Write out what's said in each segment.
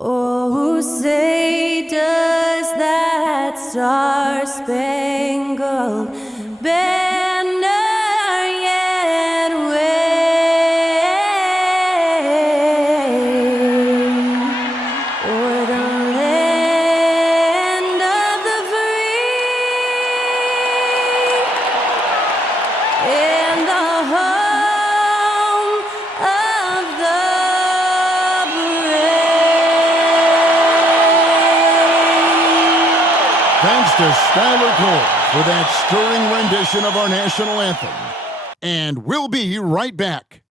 Oh, say does that star-spangled banner yet wave o'er the land of the free and the home of the Thanks to Skylar Cole for that stirring rendition of our national anthem. And we'll be right back.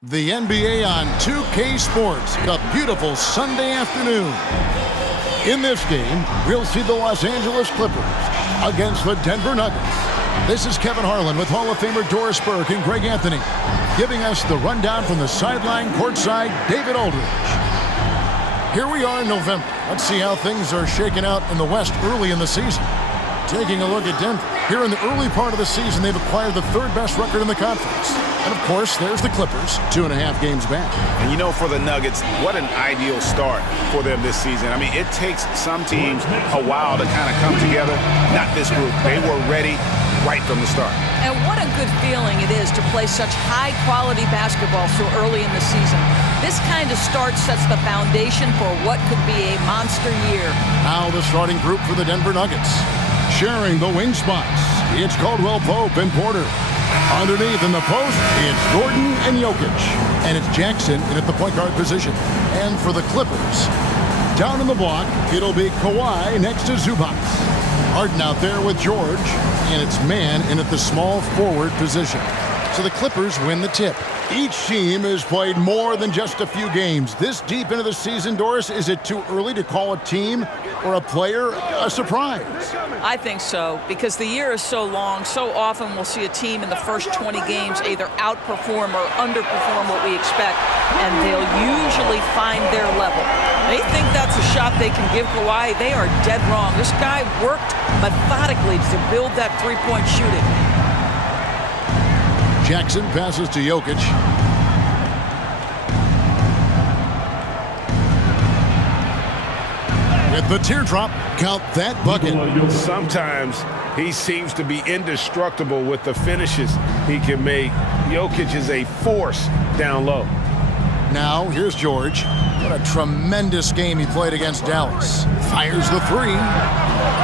The NBA on 2K Sports, a beautiful Sunday afternoon. In this game, we'll see the Los Angeles Clippers against the Denver Nuggets. This is Kevin Harlan with Hall of Famer Doris Burke and Greg Anthony, giving us the rundown from the sideline courtside, David Aldridge. Here we are in November. Let's see how things are shaking out in the West early in the season. Taking a look at Denver. Here in the early part of the season, they've acquired the third best record in the conference. And of course, there's the Clippers, 2.5 games back. And you know, for the Nuggets, what an ideal start for them this season. I mean, it takes some teams a while to kind of come together. Not this group. They were ready right from the start. And what a good feeling it is to play such high-quality basketball so early in the season. This kind of start sets the foundation for what could be a monster year. Now the starting group for the Denver Nuggets. Sharing the wing spots, it's Caldwell Pope and Porter. Underneath in the post, it's Gordon and Jokic. And it's Jackson in at the point guard position. And for the Clippers, down in the block, it'll be Kawhi next to Zubac. Harden out there with George, and it's Mann in at the small forward position. So the Clippers win the tip. Each team has played more than just a few games. This deep into the season, Doris, is it too early to call a team or a player a surprise? I think so, because the year is so long. So often we'll see a team in the first 20 games either outperform or underperform what we expect, and they'll usually find their level. They think that's a shot they can give Kawhi. They are dead wrong. This guy worked methodically to build that three-point shooting. Jackson passes to Jokic. With the teardrop, count that bucket. Sometimes he seems to be indestructible with the finishes he can make. Jokic is a force down low. Now, here's George. What a tremendous game he played against Dallas. Fires the three.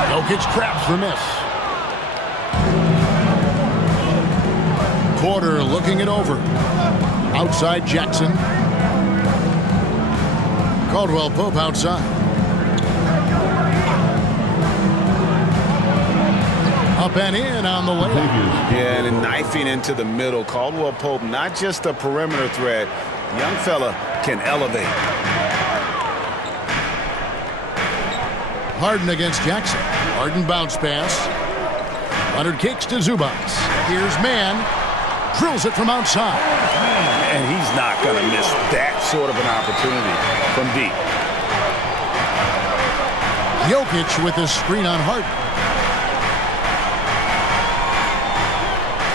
Jokic craps for miss. Porter looking it over. Outside Jackson. Caldwell Pope outside. Up and in on the layup. Yeah, and knifing into the middle. Caldwell Pope, not just a perimeter threat. Young fella can elevate. Harden against Jackson. Harden bounce pass. Leonard kicks to Zubac. Here's Mann. Drills it from outside. And he's not going to miss that sort of an opportunity from deep. Jokic with a screen on Harden.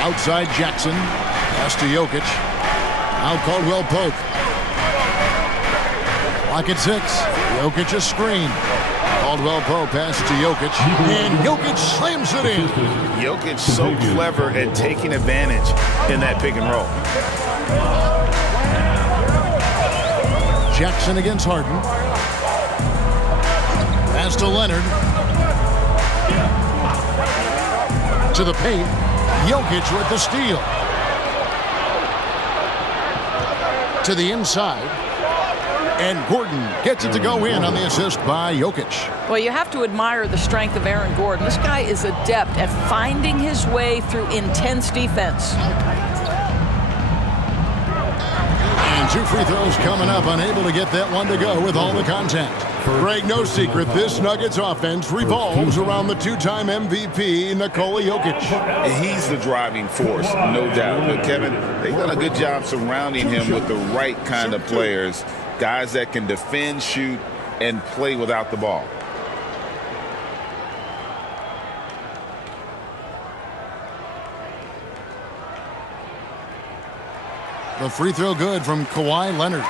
Outside Jackson. Pass to Jokic. Now Caldwell Pope. Clock at 6. Jokic a screen. Caldwell Pope pass to Jokic. And Jokic slams it in. Jokic so clever at taking advantage in that pick and roll. Jackson against Harden. Pass to Leonard. To the paint. Jokic with the steal. To the inside. And Gordon gets it to go in on the assist by Jokic. Well, you have to admire the strength of Aaron Gordon. This guy is adept at finding his way through intense defense. And 2 free throws coming up, unable to get that one to go with all the contact. Greg, no secret, this Nuggets offense revolves around the 2-time MVP, Nikola Jokic. He's the driving force, no doubt. But Kevin, they've done a good job surrounding him with the right kind of players, guys that can defend, shoot, and play without the ball. The free throw good from Kawhi Leonard.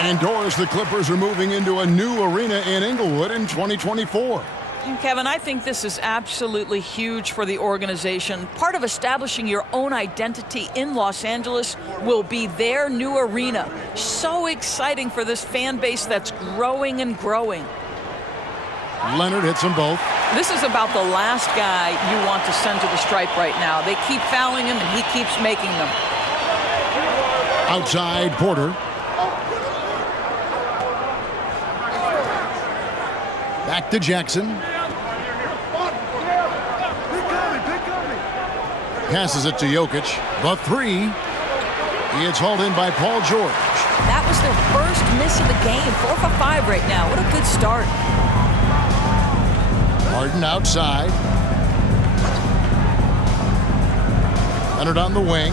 And Doris, the Clippers are moving into a new arena in Inglewood in 2024. And Kevin, I think this is absolutely huge for the organization. Part of establishing your own identity in Los Angeles will be their new arena. So exciting for this fan base that's growing and growing. Leonard hits them both. This is about the last guy you want to send to the stripe right now. They keep fouling him, and he keeps making them. Outside, Porter. Back to Jackson. Passes it to Jokic. The 3. It's hauled in by Paul George. That was their first miss of the game. 4 for 5 right now. What a good start. Harden outside. Leonard on the wing.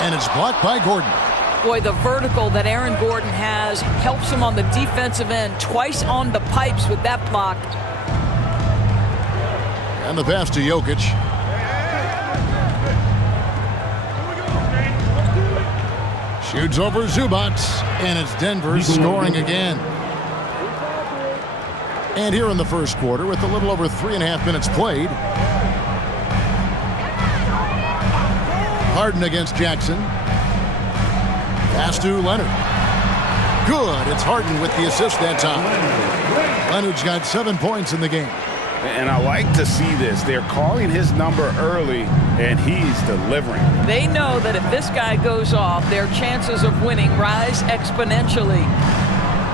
And it's blocked by Gordon. Boy, the vertical that Aaron Gordon has helps him on the defensive end. Twice on the pipes with that block. And the pass to Jokic. Shoots over Zubac. And it's Denver scoring again. And here in the first quarter, with a little over 3.5 minutes played, Harden against Jackson. Pass to Leonard. Good. It's Harden with the assist that time. Leonard's got 7 points in the game. And I like to see this. They're calling his number early, and he's delivering. They know that if this guy goes off, their chances of winning rise exponentially.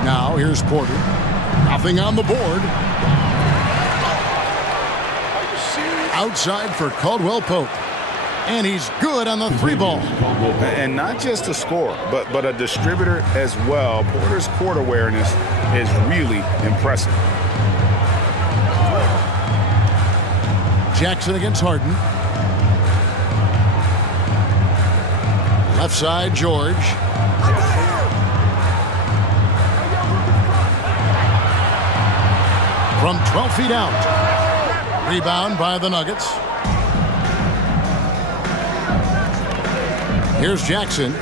Now here's Porter. Nothing on the board. Outside for Caldwell Pope. And he's good on the 3 ball. And not just a scorer, but a distributor as well. Porter's court awareness is really impressive. Jackson against Harden. Left side, George. From 12 feet out. Rebound by the Nuggets. Here's Jackson.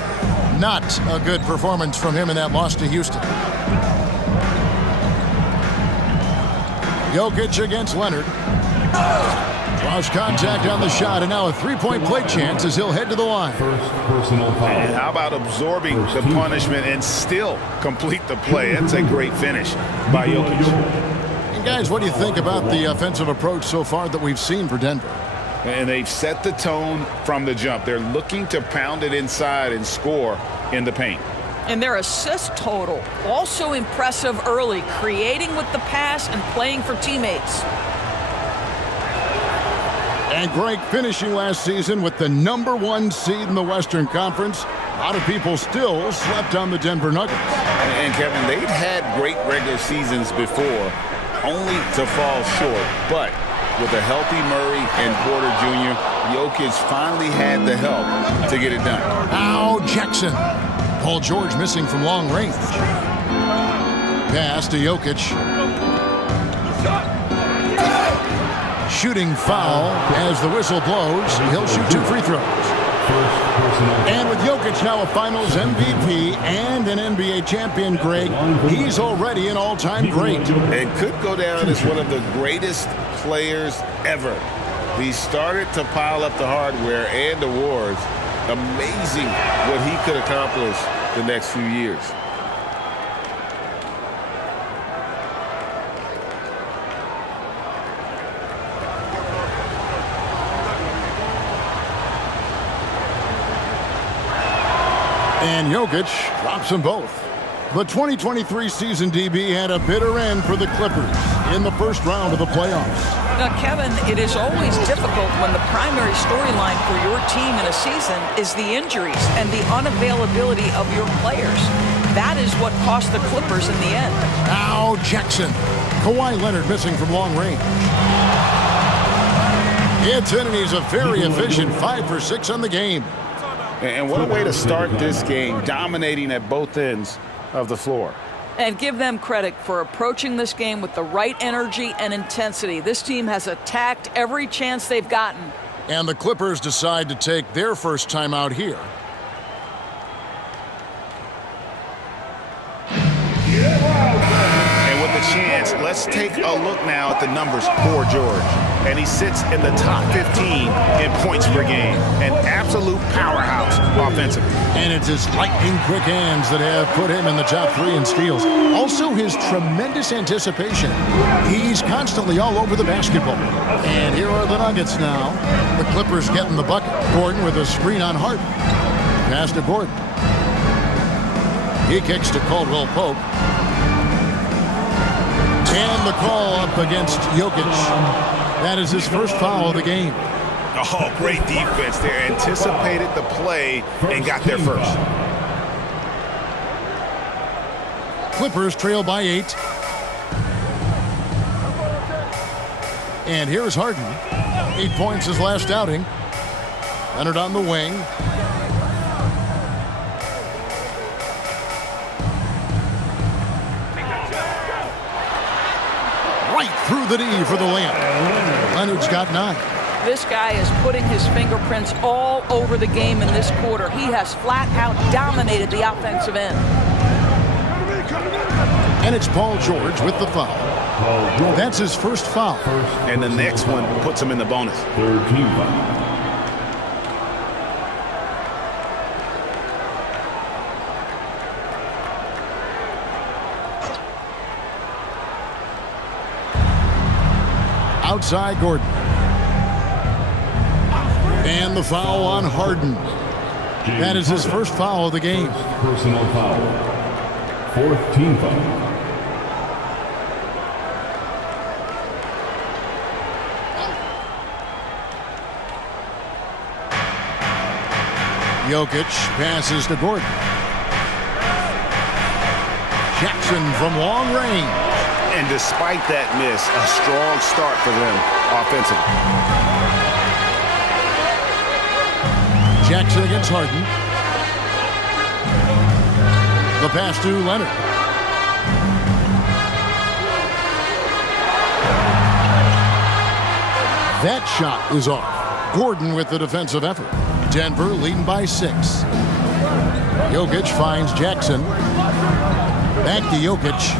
Not a good performance from him in that loss to Houston. Jokic against Leonard. Draws contact on the shot, and now a 3-point play chance as he'll head to the line. First personal foul. And how about absorbing the punishment and still complete the play? That's a great finish by Jokic. And guys, what do you think about the offensive approach so far that we've seen for Denver? And they've set the tone from the jump. They're looking to pound it inside and score in the paint. And their assist total, also impressive early, creating with the pass and playing for teammates. And Greg, finishing last season with the #1 seed in the Western Conference. A lot of people still slept on the Denver Nuggets. And Kevin, they've had great regular seasons before, only to fall short. But with a healthy Murray and Porter Jr., Jokic finally had the help to get it done. Now Jackson. Paul George missing from long range. Pass to Jokic. Shooting foul as the whistle blows. He'll shoot 2 free throws. And with Jokic now a Finals MVP and an NBA champion, Greg, he's already an all-time great. And could go down as one of the greatest players ever. He started to pile up the hardware and awards. Amazing what he could accomplish the next few years. And Jokic drops them both. The 2023 season, DB, had a bitter end for the Clippers in the first round of the playoffs. Now, Kevin, it is always difficult when the primary storyline for your team in a season is the injuries and the unavailability of your players. That is what cost the Clippers in the end. Now Jackson. Kawhi Leonard missing from long range. It's in, and he's a very efficient 5 for 6 on the game. And what a way to start this game, dominating at both ends of the floor. And give them credit for approaching this game with the right energy and intensity. This team has attacked every chance they've gotten. And the Clippers decide to take their first time out here. And with the chance, let's take a look now at the numbers for George. And he sits in the top 15 in points per game. An absolute powerhouse offensively. And it's his lightning-quick hands that have put him in the top 3 in steals. Also, his tremendous anticipation. He's constantly all over the basketball. And here are the Nuggets now. The Clippers getting the bucket. Gordon with a screen on Harden. Pass to Gordon. He kicks to Caldwell Pope. And the call up against Jokic. That is his first foul of the game. Oh, great defense there. Anticipated the play and got there first. Clippers trail by 8. And here's Harden. 8 points his last outing. Leonard on the wing. Right through the D for the layup. Leonard's got 9. This guy is putting his fingerprints all over the game in this quarter. He has flat out dominated the offensive end. And it's Paul George with the foul. That's his first foul. And the next one puts him in the bonus. Third team foul. Outside Gordon. And the foul on Harden. That is his first foul of the game. Personal foul. Fourth team foul. Jokic passes to Gordon. Jackson from long range. And despite that miss, a strong start for them offensively. Jackson against Harden. The pass to Leonard. That shot is off. Gordon with the defensive effort. Denver leading by 6. Jokic finds Jackson. Back to Jokic.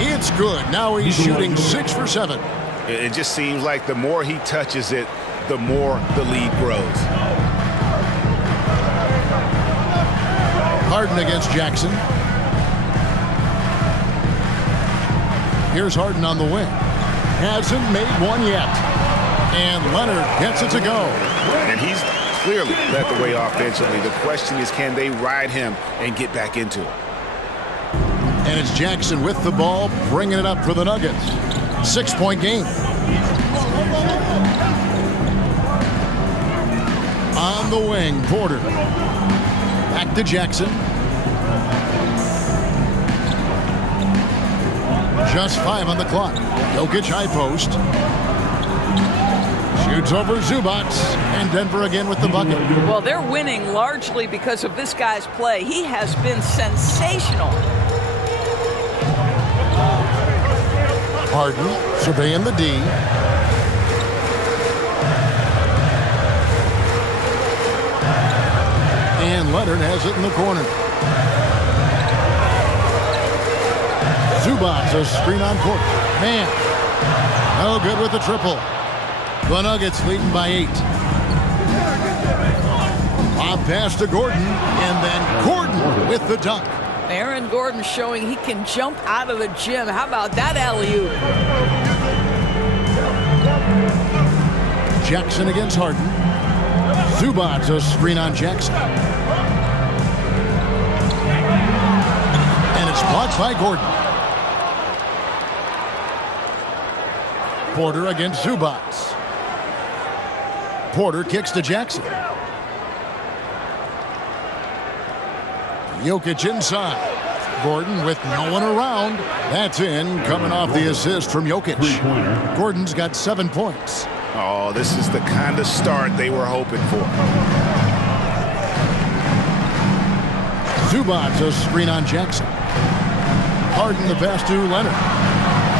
It's good. Now he's shooting 6 for 7. It just seems like the more he touches it, the more the lead grows. Harden against Jackson. Here's Harden on the wing. Hasn't made one yet. And Leonard gets it to go. And he's clearly led the way offensively. The question is, can they ride him and get back into it? And it's Jackson with the ball, bringing it up for the Nuggets. 6-point game. On the wing, Porter. Back to Jackson. Just 5 on the clock. Jokic high post. Shoots over Zubac, and Denver again with the bucket. Well, they're winning largely because of this guy's play. He has been sensational. Harden surveying the D. And Leonard has it in the corner. Zubac, a screen on court. Man, no good with the triple. The Nuggets leading by 8. Lob pass to Gordon, and then Gordon with the dunk. Aaron Gordon showing he can jump out of the gym. How about that alley-oop? Jackson against Harden. Zubac a screen on Jackson. And it's blocked by Gordon. Porter against Zubac. Porter kicks to Jackson. Jokic inside. Gordon with no one around. That's in, coming off the assist from Jokic. Gordon's got 7 points. Oh, this is the kind of start they were hoping for. Zubac a screen on Jackson. Harden the pass to Leonard.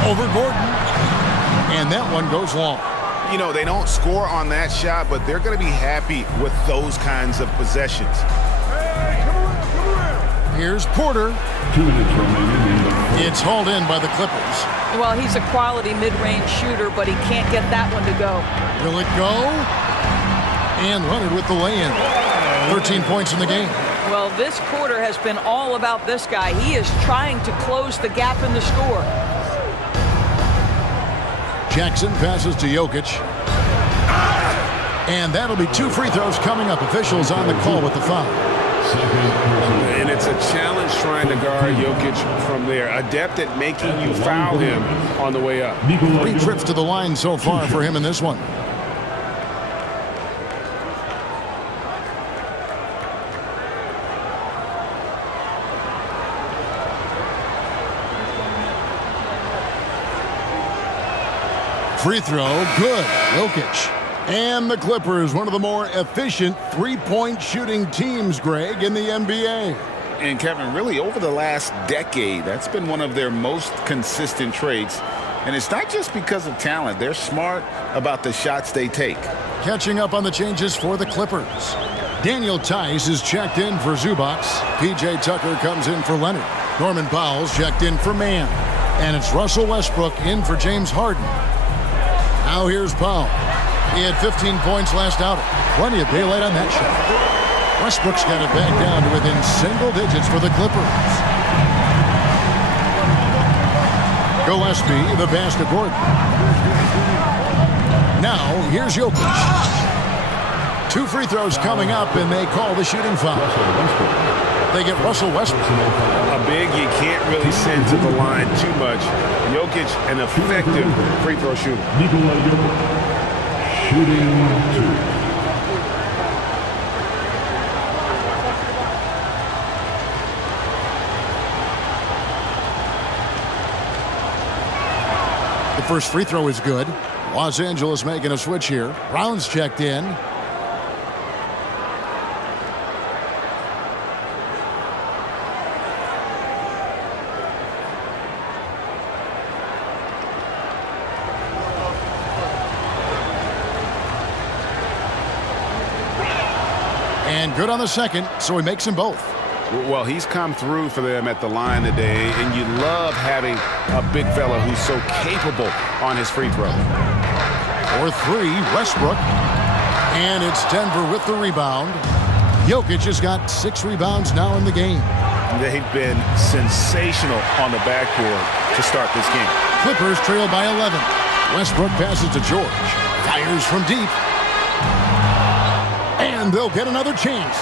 Over Gordon. And that one goes long. You know, they don't score on that shot, but they're going to be happy with those kinds of possessions. Here's Porter. 2 minutes remaining in the fourth. It's hauled in by the Clippers. Well, he's a quality mid-range shooter, but he can't get that one to go. Will it go? And Leonard with the lay-in. 13 points in the game. Well, this quarter has been all about this guy. He is trying to close the gap in the score. Jackson passes to Jokic. And that'll be 2 free throws coming up. Officials on the call with the foul. And it's a challenge trying to guard Jokic from there. Adept at making you foul him on the way up. 3 trips to the line so far for him in this one. Free throw, good. Jokic. And the Clippers, one of the more efficient three-point shooting teams, Greg, in the NBA. And Kevin, really over the last decade, that's been one of their most consistent traits. And it's not just because of talent. They're smart about the shots they take. Catching up on the changes for the Clippers. Daniel Tice is checked in for Zubac. P.J. Tucker comes in for Leonard. Norman Powell's checked in for Mann. And it's Russell Westbrook in for James Harden. Now here's Powell. He had 15 points last outing. Plenty of daylight on that shot. Westbrook's got it back down to within single digits for the Clippers. Gillespie, the pass to Gordon. Now, here's Jokic. 2 free throws coming up, and they call the shooting foul. They get Russell Westbrook. A big you can't really send to the line too much. Jokic, an effective free throw shooter. Nikola Jokic. Shooting 2. The first free throw is good. Los Angeles making a switch here. Brown's checked in. And good on the second, so he makes them both. Well, he's come through for them at the line today, and you love having a big fella who's so capable on his free throw. For 3, Westbrook. And it's Denver with the rebound. Jokic has got 6 rebounds now in the game. They've been sensational on the backboard to start this game. Clippers trail by 11. Westbrook passes to George. Fires from deep. And they'll get another chance.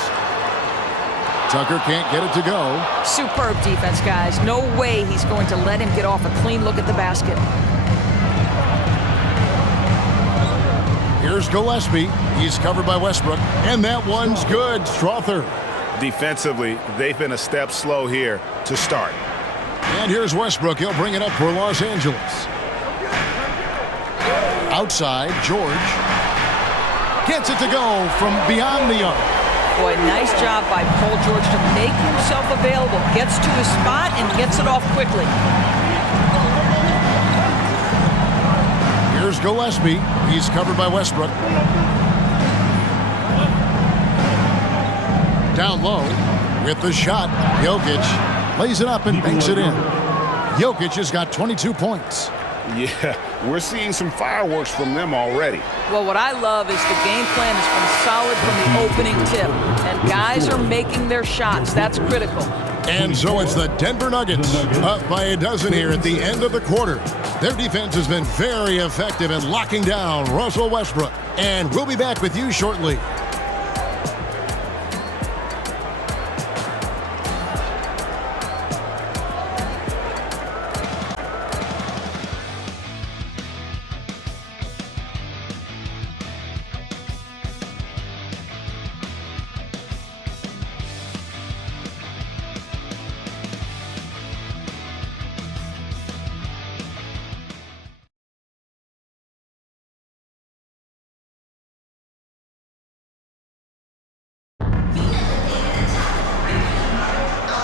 Tucker can't get it to go. Superb defense, guys. No way he's going to let him get off a clean look at the basket. Here's Gillespie. He's covered by Westbrook. And that one's good. Strother. Defensively, they've been a step slow here to start. And here's Westbrook. He'll bring it up for Los Angeles. Outside, George. Gets it to go from beyond the arc. Boy, nice job by Paul George to make himself available. Gets to his spot and gets it off quickly. Here's Gillespie. He's covered by Westbrook. Down low with the shot. Jokic lays it up and banks it in. Jokic has got 22 points. Yeah, we're seeing some fireworks from them already. Well, what I love is the game plan has been solid from the opening tip. And guys are making their shots. That's critical. And so it's the Denver Nuggets up by a dozen here at the end of the quarter. Their defense has been very effective in locking down Russell Westbrook. And we'll be back with you shortly.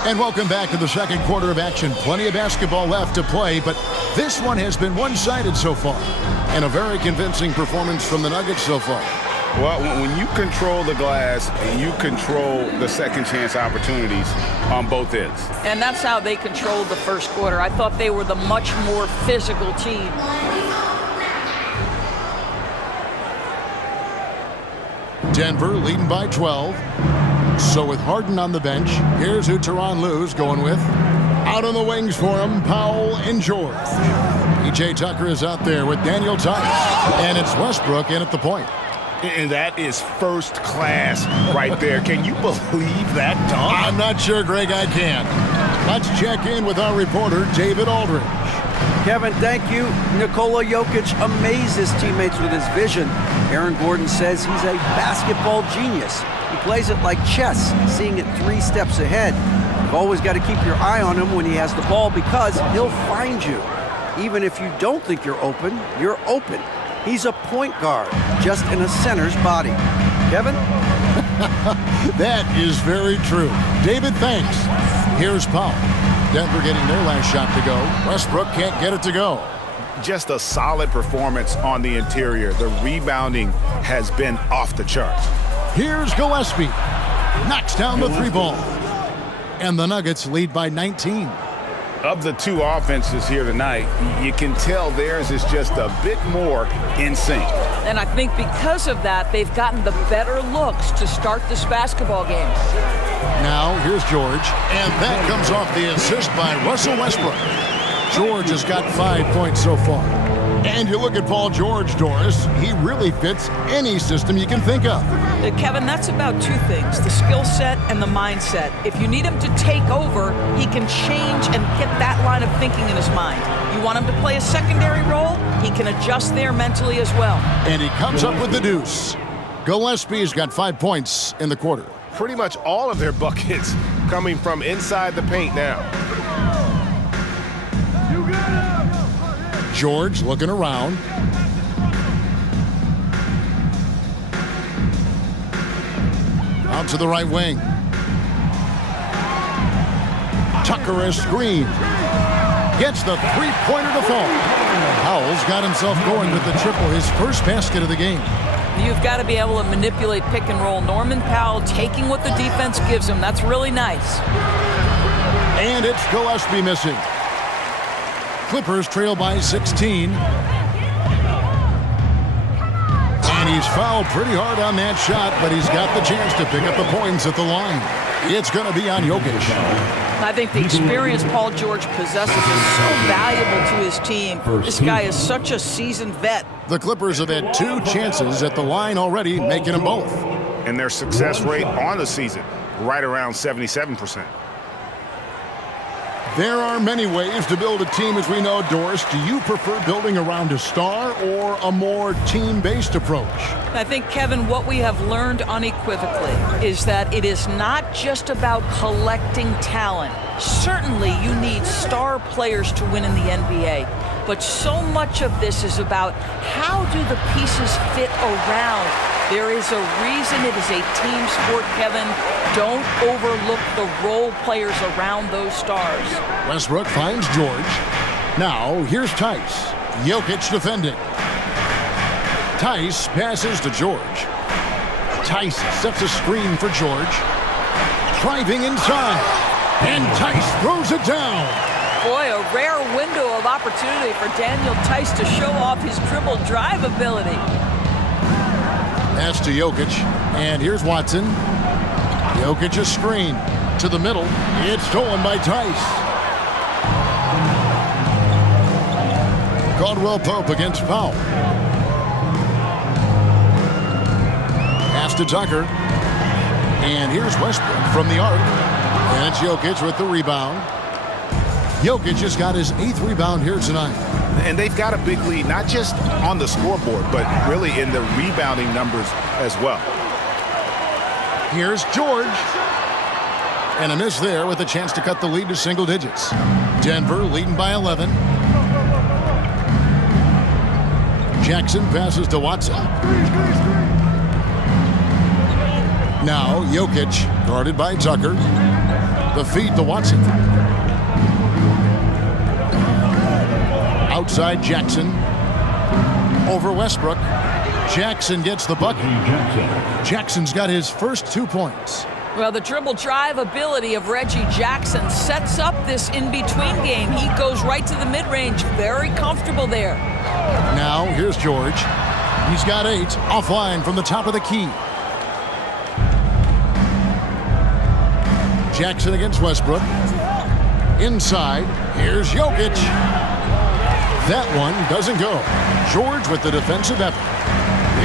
And welcome back to the second quarter of action. Plenty of basketball left to play, but this one has been one-sided so far. And a very convincing performance from the Nuggets so far. Well, when you control the glass, you control the second chance opportunities on both ends. And that's how they controlled the first quarter. I thought they were the much more physical team. Denver leading by 12. So with Harden on the bench, here's who Tyronn Lue's going with. Out on the wings for him, Powell and George. P.J. Tucker is out there with Daniel Tice. And it's Westbrook in at the point. And that is first class right there. Can you believe that dunk? I'm not sure, Greg, I can. Let's check in with our reporter, David Aldridge. Kevin, thank you. Nikola Jokic amazes teammates with his vision. Aaron Gordon says he's a basketball genius. He plays it like chess, seeing it 3 steps ahead. You've always got to keep your eye on him when he has the ball because he'll find you. Even if you don't think you're open, you're open. He's a point guard, just in a center's body. Kevin? That is very true. David, thanks. Here's Powell. Denver getting their last shot to go. Westbrook can't get it to go. Just a solid performance on the interior. The rebounding has been off the charts. Here's Gillespie. Knocks down the 3 ball. And the Nuggets lead by 19. Of the 2 offenses here tonight, you can tell theirs is just a bit more in sync. And I think because of that, they've gotten the better looks to start this basketball game. Now, here's George. And that comes off the assist by Russell Westbrook. George has got 5 points so far. And you look at Paul George, Doris, he really fits any system you can think of. Kevin, that's about 2 things, the skill set and the mindset. If you need him to take over, he can change and get that line of thinking in his mind. You want him to play a secondary role, he can adjust there mentally as well. And he comes up with the deuce. Gillespie's got 5 points in the quarter. Pretty much all of their buckets coming from inside the paint now. George looking around. Out to the right wing. Tucker is screen. Gets the 3-pointer to fall. Powell's got himself going with the triple, his first basket of the game. You've got to be able to manipulate pick and roll. Norman Powell taking what the defense gives him. That's really nice. And it's Gillespie missing. Clippers trail by 16. And he's fouled pretty hard on that shot, but he's got the chance to pick up the points at the line. It's going to be on Jokic. I think the experience Paul George possesses is so valuable to his team. This guy is such a seasoned vet. The Clippers have had 2 chances at the line already, making them both. And their success rate on the season, right around 77%. There are many ways to build a team, as we know, Doris. Do you prefer building around a star or a more team-based approach? I think, Kevin, what we have learned unequivocally is that it is not just about collecting talent. Certainly, you need star players to win in the NBA. But so much of this is about how do the pieces fit around. There is a reason it is a team sport, Kevin. Don't overlook the role players around those stars. Westbrook finds George. Now, here's Tice. Jokic defending. Tice passes to George. Tice sets a screen for George. Driving inside. And Tice throws it down. Boy, a rare window of opportunity for Daniel Tice to show off his dribble drive ability. Pass to Jokic. And here's Watson. Jokic a screen. To the middle. It's stolen by Tice. Caldwell Pope against Powell. Pass to Tucker. And here's Westbrook from the arc. And it's Jokic with the rebound. Jokic just got his 8th rebound here tonight. And they've got a big lead, not just on the scoreboard, but really in the rebounding numbers as well. Here's George. And a miss there with a chance to cut the lead to single digits. Denver leading by 11. Jackson passes to Watson. Now Jokic guarded by Tucker. The feed to Watson. Outside Jackson. Over Westbrook. Jackson gets the bucket. Jackson's got his first 2 points. Well, the dribble drive ability of Reggie Jackson sets up this in-between game. He goes right to the mid-range, very comfortable there. Now, here's George. He's got 8, offline from the top of the key. Jackson against Westbrook. Inside, here's Jokic. That one doesn't go. George with the defensive effort.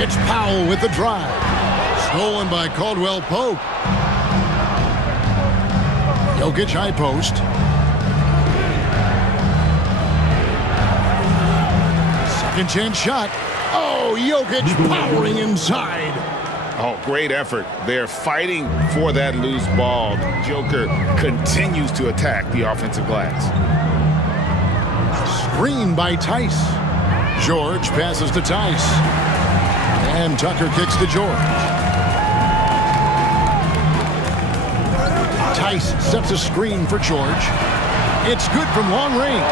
It's Powell with the drive. Stolen by Caldwell Pope. Jokic high post. Second chance shot. Oh, Jokic powering inside. Oh, great effort. They're fighting for that loose ball. Joker continues to attack the offensive glass. Screen by Tice. George passes to Tice. And Tucker kicks to George. Tice sets a screen for George. It's good from long range.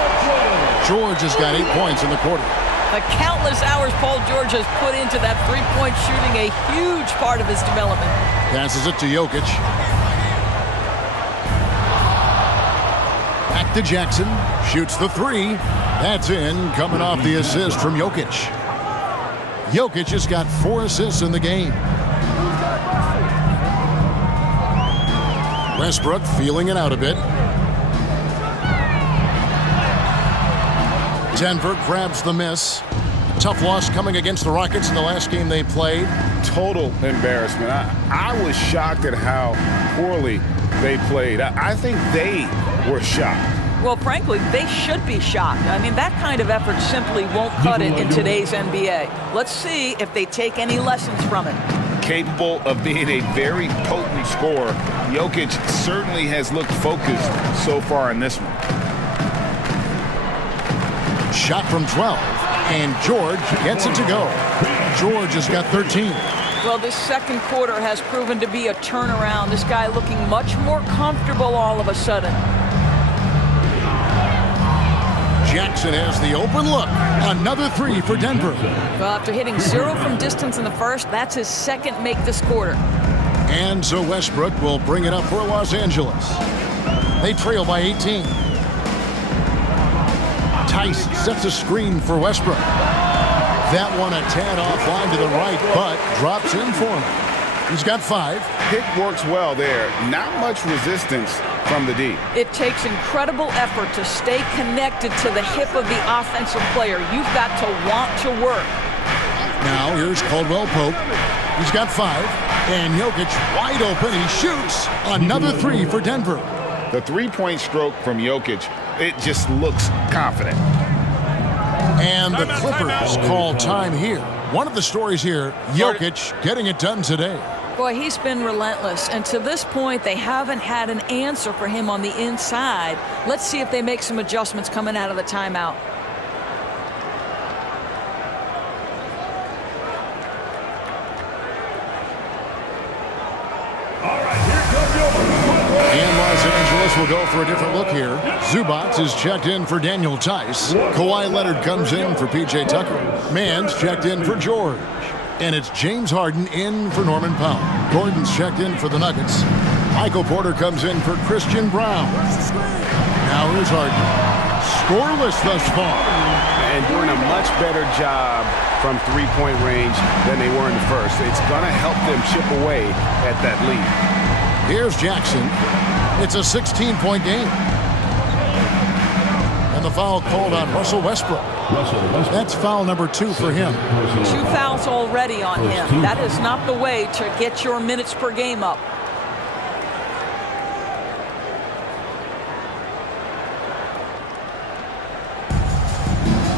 George has got 8 points in the quarter. The countless hours Paul George has put into that three-point shooting, a huge part of his development. Passes it to Jokic. Back to Jackson. Shoots the 3. That's in, coming off the assist from Jokic. Jokic has got 4 assists in the game. Westbrook feeling it out a bit. Denver grabs the miss. Tough loss coming against the Rockets in the last game they played. Total embarrassment. I was shocked at how poorly they played. I think they were shocked. Well, frankly, they should be shocked. I mean, that kind of effort simply won't cut it in today's NBA. Let's see if they take any lessons from it. Capable of being a very potent scorer, Jokic certainly has looked focused so far in this one. Shot from 12, and George gets it to go. George has got 13. Well, this second quarter has proven to be a turnaround. This guy looking much more comfortable all of a sudden. Jackson has the open look. Another 3 for Denver. Well, after hitting 0 from distance in the first, that's his second make this quarter. And so Westbrook will bring it up for Los Angeles. They trail by 18. Tice sets a screen for Westbrook. That one a tad offline to the right, but drops in for him. He's got 5. Pick works well there. Not much resistance from the D. It takes incredible effort to stay connected to the hip of the offensive player. You've got to want to work. Now here's Caldwell Pope. He's got 5. And Jokic wide open. He shoots. Another 3 for Denver. The three-point stroke from Jokic, it just looks confident. And the Clippers call time here. One of the stories here, Jokic getting it done today. Boy, he's been relentless, and to this point, they haven't had an answer for him on the inside. Let's see if they make some adjustments coming out of the timeout. And Los Angeles will go for a different look here. Zubats is checked in for Daniel Tice. Kawhi Leonard comes in for P.J. Tucker. Mann's checked in for George. And it's James Harden in for Norman Powell. Gordon's checked in for the Nuggets. Michael Porter comes in for Christian Brown. Now here's Harden. Scoreless thus far. And doing a much better job from three-point range than they were in the first. It's going to help them chip away at that lead. Here's Jackson. It's a 16-point game. And the foul called on Russell Westbrook. That's foul number 2 for him. 2 fouls already on him. That is not the way to get your minutes per game up.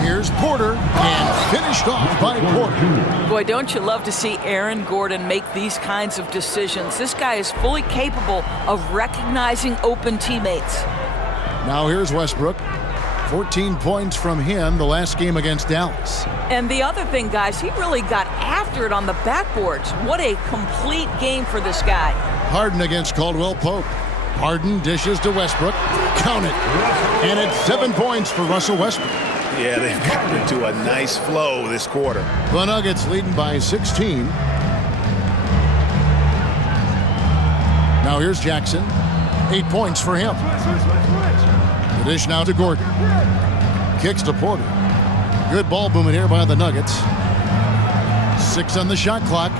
Here's Porter, and finished off by Porter. Boy, don't you love to see Aaron Gordon make these kinds of decisions. This guy is fully capable of recognizing open teammates. Now here's Westbrook. 14 points from him the last game against Dallas. And the other thing, guys, he really got after it on the backboards. What a complete game for this guy. Harden against Caldwell Pope. Harden dishes to Westbrook. Count it. And it's 7 points for Russell Westbrook. Yeah, they've gotten into a nice flow this quarter. The Nuggets leading by 16. Now here's Jackson. 8 points for him. The dish now to Gordon. Kicks to Porter. Good ball movement here by the Nuggets. 6 on the shot clock.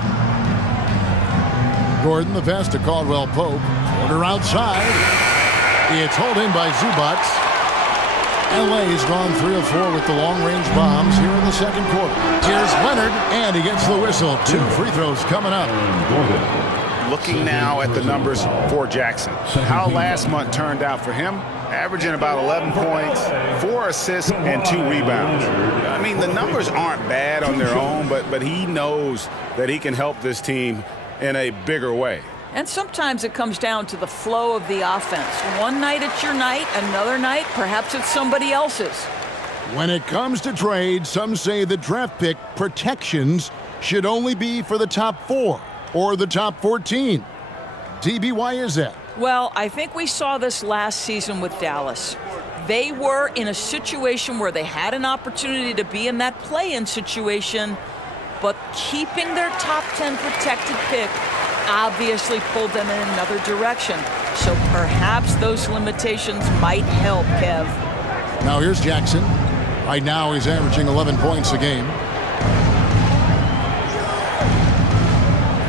Gordon, the pass to Caldwell Pope. Porter outside. It's hauled in by Zubac. LA's gone 3 of 4 with the long-range bombs here in the second quarter. Here's Leonard, and he gets the whistle. 2 free throws coming up. Looking now at the numbers for Jackson. How last month turned out for him, averaging about 11 points, 4 assists, and 2 rebounds. I mean, the numbers aren't bad on their own, but he knows that he can help this team in a bigger way. And sometimes it comes down to the flow of the offense. One night it's your night, another night perhaps it's somebody else's. When it comes to trades, some say the draft pick protections should only be for the top 4 or the top 14. DB, why is that? Well, I think we saw this last season with Dallas. They were in a situation where they had an opportunity to be in that play-in situation, but keeping their top 10 protected pick obviously pulled them in another direction. So perhaps those limitations might help, Kev. Now here's Jackson. Right now he's averaging 11 points a game.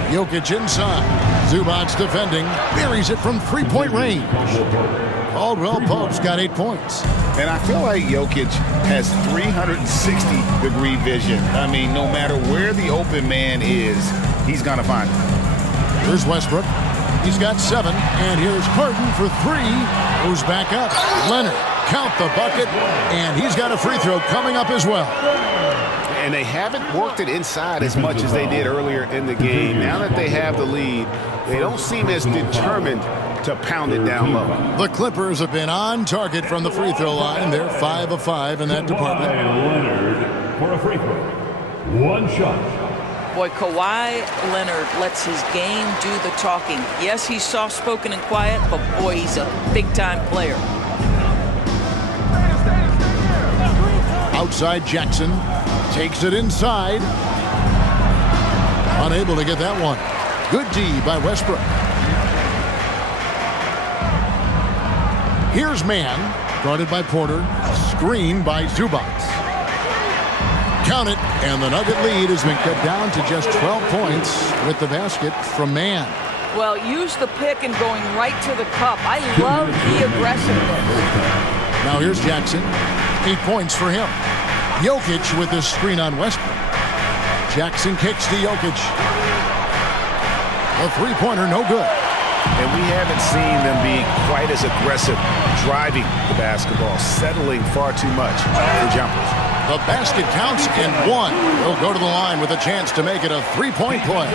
Jokic inside. Zubac defending. Buries it from three-point range. Caldwell Pope's got 8 points. And I feel like Jokic has 360-degree vision. I mean, no matter where the open man is, he's going to find him. Here's Westbrook. He's got 7. And here's Harden for 3. Goes back up. Leonard, count the bucket. And he's got a free throw coming up as well. And they haven't worked it inside as much as they did earlier in the game. Now that they have the lead, they don't seem as determined to pound it down low. The Clippers have been on target from the free throw line. They're 5 of 5 in that department. Leonard for a free throw. 1 shot. Boy, Kawhi Leonard lets his game do the talking. Yes, he's soft-spoken and quiet, but boy, he's a big-time player. Outside Jackson. Takes it inside. Unable to get that one. Good D by Westbrook. Here's man. Guarded by Porter. Screen by Zubac. Count it. And the Nugget lead has been cut down to just 12 points with the basket from man. Well, use the pick and going right to the cup. I love the aggressiveness. Now here's Jackson. 8 points for him. Jokic with this screen on Westbrook. Jackson kicks to Jokic. A three-pointer, no good. And we haven't seen them be quite as aggressive driving the basketball, settling far too much for jumpers. The basket counts and 1. He'll go to the line with a chance to make it a three-point play.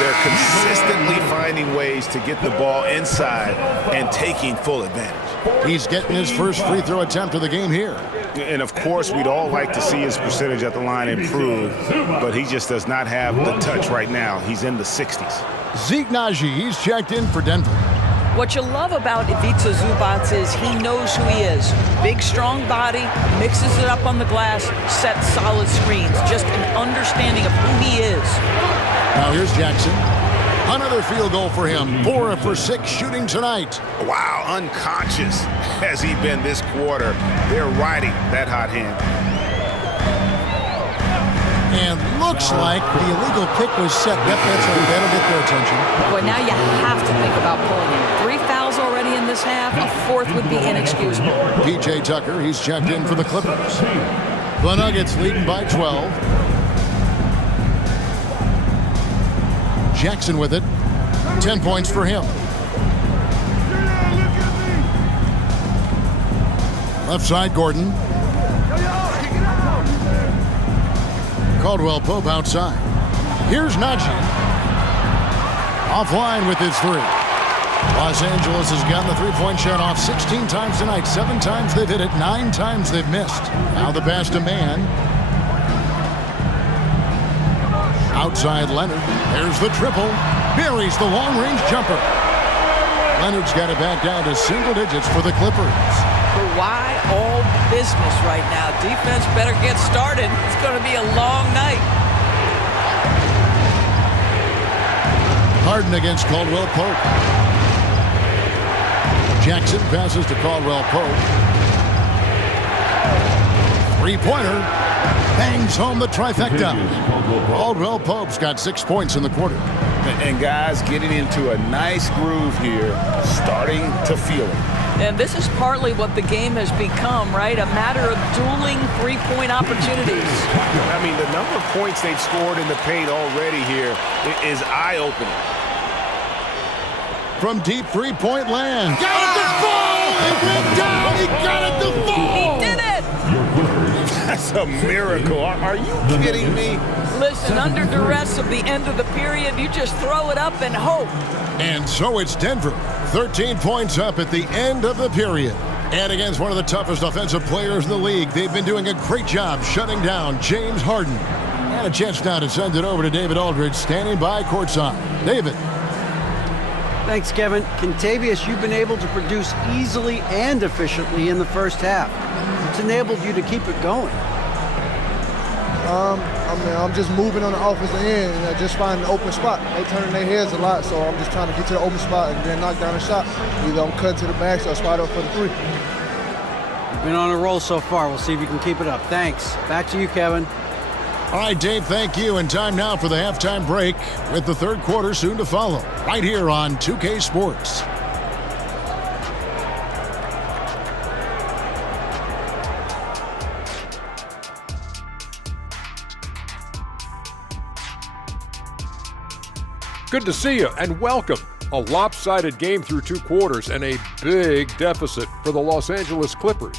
They're consistently finding ways to get the ball inside and taking full advantage. He's getting his first free throw attempt of the game here. And of course, we'd all like to see his percentage at the line improve, but he just does not have the touch right now. He's in the 60s. Zeke Naji, he's checked in for Denver. What you love about Ivica Zubac is he knows who he is. Big, strong body, mixes it up on the glass, sets solid screens. Just an understanding of who he is. Now here's Jackson. Another field goal for him. 4 for 6 shooting tonight. Wow, unconscious has he been this quarter. They're riding that hot hand. And looks like the illegal pick was set. Yep, that's right. That'll get their attention. Boy, now you have to think about pulling him. 3 fouls this half, a fourth would be inexcusable. P.J. Tucker, he's checked in for the Clippers. The Nuggets leading by 12. Jackson with it. 10 points for him. Left side, Gordon. Caldwell Pope outside. Here's Najee. Offline with his three. Los Angeles has gotten the three-point shot off 16 times tonight. 7 times they've hit it, 9 times they've missed. Now the pass to Man. Outside Leonard. There's the triple. Buries the long-range jumper. Leonard's got it back down to single digits for the Clippers. But why all business right now? Defense better get started. It's going to be a long night. Harden against Caldwell Pope. Jackson passes to Caldwell Pope. Three-pointer. Bangs home the trifecta. Caldwell Pope's got 6 points in the quarter. And guys getting into a nice groove here, starting to feel it. And this is partly what the game has become, right? A matter of dueling three-point opportunities. I mean, the number of points they've scored in the paint already here is eye-opening. From deep three-point land. Got it to fall! It went down! He got it to fall! He did it! That's a miracle. Are you kidding me? Listen, under duress of the end of the period, you just throw it up and hope. And so it's Denver. 13 points up at the end of the period. And against one of the toughest offensive players in the league, they've been doing a great job shutting down James Harden. And a chance now to send it over to David Aldridge, standing by courtside. David. Thanks, Kevin. Kentavious, you've been able to produce easily and efficiently in the first half. It's enabled you to keep it going. I'm just moving on the offensive end and just finding an open spot. They turning their heads a lot, so I'm just trying to get to the open spot and then knock down a shot. Either I'm cutting to the max or spot up for the three. You've been on a roll so far. We'll see if you can keep it up. Thanks. Back to you, Kevin. All right, Dave, thank you. And time now for the halftime break with the third quarter soon to follow. Right here on 2K Sports. Good to see you and welcome. A lopsided game through 2 quarters and a big deficit for the Los Angeles Clippers.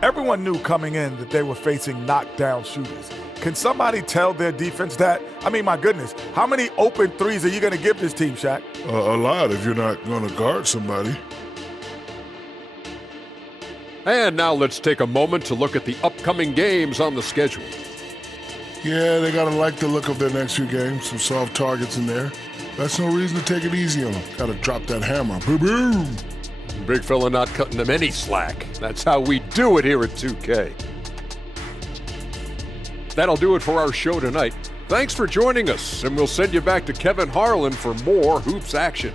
Everyone knew coming in that they were facing knockdown shooters. Can somebody tell their defense that? I mean, my goodness, how many open threes are you going to give this team, Shaq? A lot if you're not going to guard somebody. And now let's take a moment to look at the upcoming games on the schedule. Yeah, they got to like the look of their next few games. Some soft targets in there. That's no reason to take it easy on them. Got to drop that hammer. Boom! Big fella not cutting them any slack. That's how we do it here at 2K. That'll do it for our show tonight. Thanks for joining us, and we'll send you back to Kevin Harlan for more hoops action.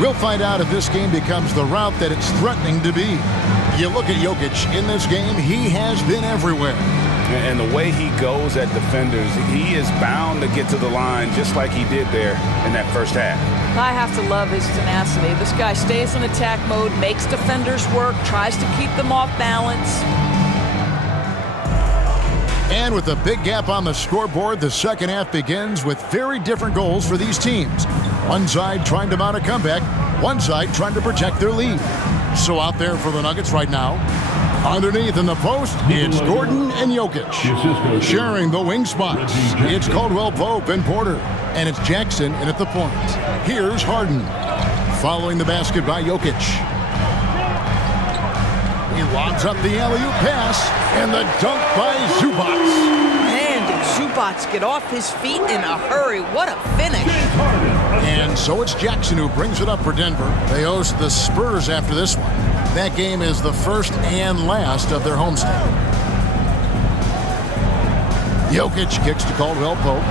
We'll find out if this game becomes the route that it's threatening to be. You look at Jokic in this game, he has been everywhere. And the way he goes at defenders, he is bound to get to the line just like he did there in that first half. I have to love his tenacity. This guy stays in attack mode, makes defenders work, tries to keep them off balance. And with a big gap on the scoreboard, the second half begins with very different goals for these teams. One side trying to mount a comeback, one side trying to protect their lead. So out there for the Nuggets right now, underneath in the post, it's Gordon and Jokic. Sharing the wing spots, it's Caldwell Pope and Porter. And it's Jackson in at the point. Here's Harden. Following the basket by Jokic. He lobs up the alley-oop pass, and the dunk by Zubac. Man, did Zubac get off his feet in a hurry. What a finish. And so it's Jackson who brings it up for Denver. They host the Spurs after this one. That game is the first and last of their homestand. Jokic kicks to Caldwell Pope.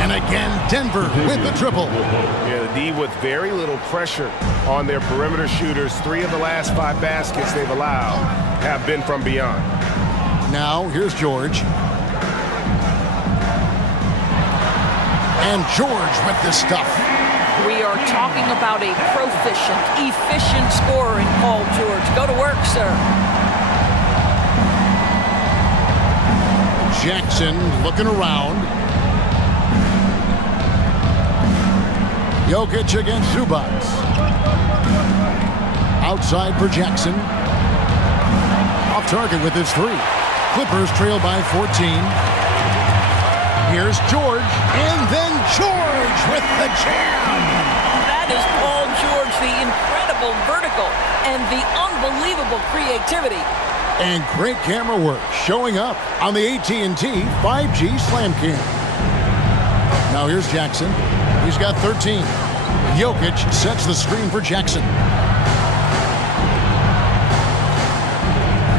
And again, Denver with the triple. Yeah, the D with very little pressure on their perimeter shooters. 3 of the last 5 baskets they've allowed have been from beyond. Now, here's George. And George with this stuff. We are talking about a proficient, efficient scorer in Paul George. Go to work, sir. Jackson looking around. Jokic against Zubac. Outside for Jackson. Off target with his 3. Clippers trail by 14. Here's George, and then George with the jam. That is Paul George, the incredible vertical and the unbelievable creativity. And great camera work showing up on the AT&T 5G Slam Cam. Now here's Jackson. He's got 13. Jokic sets the screen for Jackson.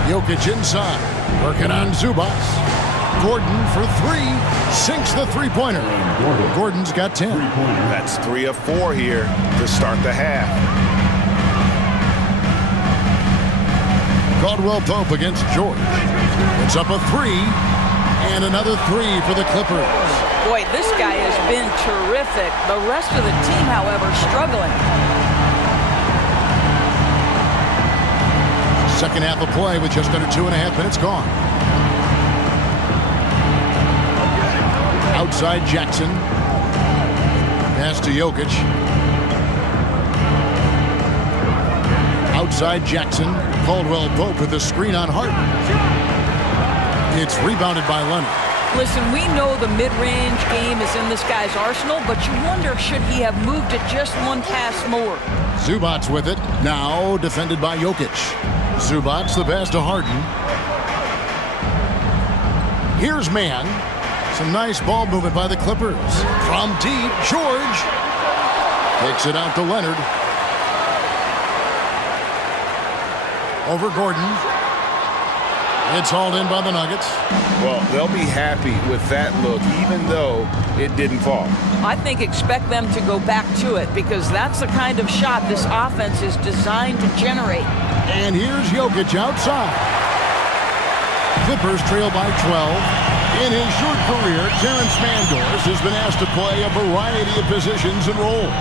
Jokic inside, working on Zubac. Gordon for 3, sinks the three-pointer. Gordon's got 10. That's 3 of 4 here to start the half. Caldwell-Pope against George. It's up a 3, and another 3 for the Clippers. Boy, this guy has been terrific. The rest of the team, however, struggling. Second half of play with just under 2.5 minutes gone. Outside Jackson. Pass to Jokic. Outside Jackson. Caldwell-Pope with the screen on Harden. It's rebounded by Leonard. Listen, we know the mid-range game is in this guy's arsenal, but you wonder, should he have moved it just one pass more? Zubac with it. Now defended by Jokic. Zubac the pass to Harden. Here's man. Some nice ball movement by the Clippers. From deep, George takes it out to Leonard. Over Gordon. It's hauled in by the Nuggets. Well, they'll be happy with that look, even though it didn't fall. I think expect them to go back to it because that's the kind of shot this offense is designed to generate. And here's Jokic outside. Clippers trail by 12. In his short career, Terrence Mandors has been asked to play a variety of positions and roles.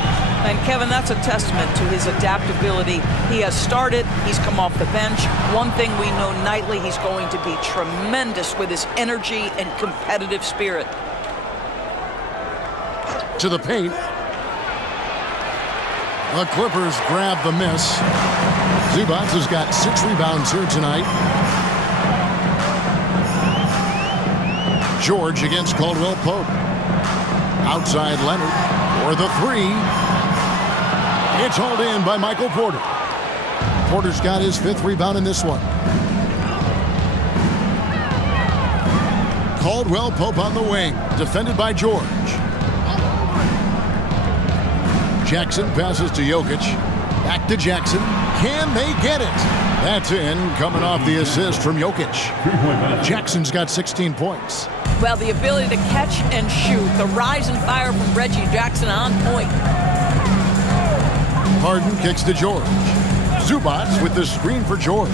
And Kevin, that's a testament to his adaptability. He has started, he's come off the bench. One thing we know nightly, he's going to be tremendous with his energy and competitive spirit. To the paint. The Clippers grab the miss. Zubac has got 6 rebounds here tonight. George against Caldwell-Pope. Outside Leonard for the 3. It's hauled in by Michael Porter. Porter's got his 5th rebound in this one. Caldwell-Pope on the wing, defended by George. Jackson passes to Jokic. Back to Jackson. Can they get it? That's in, coming off the assist from Jokic. Jackson's got 16 points. Well, the ability to catch and shoot. The rise and fire from Reggie Jackson on point. Harden kicks to George. Zubac with the screen for George.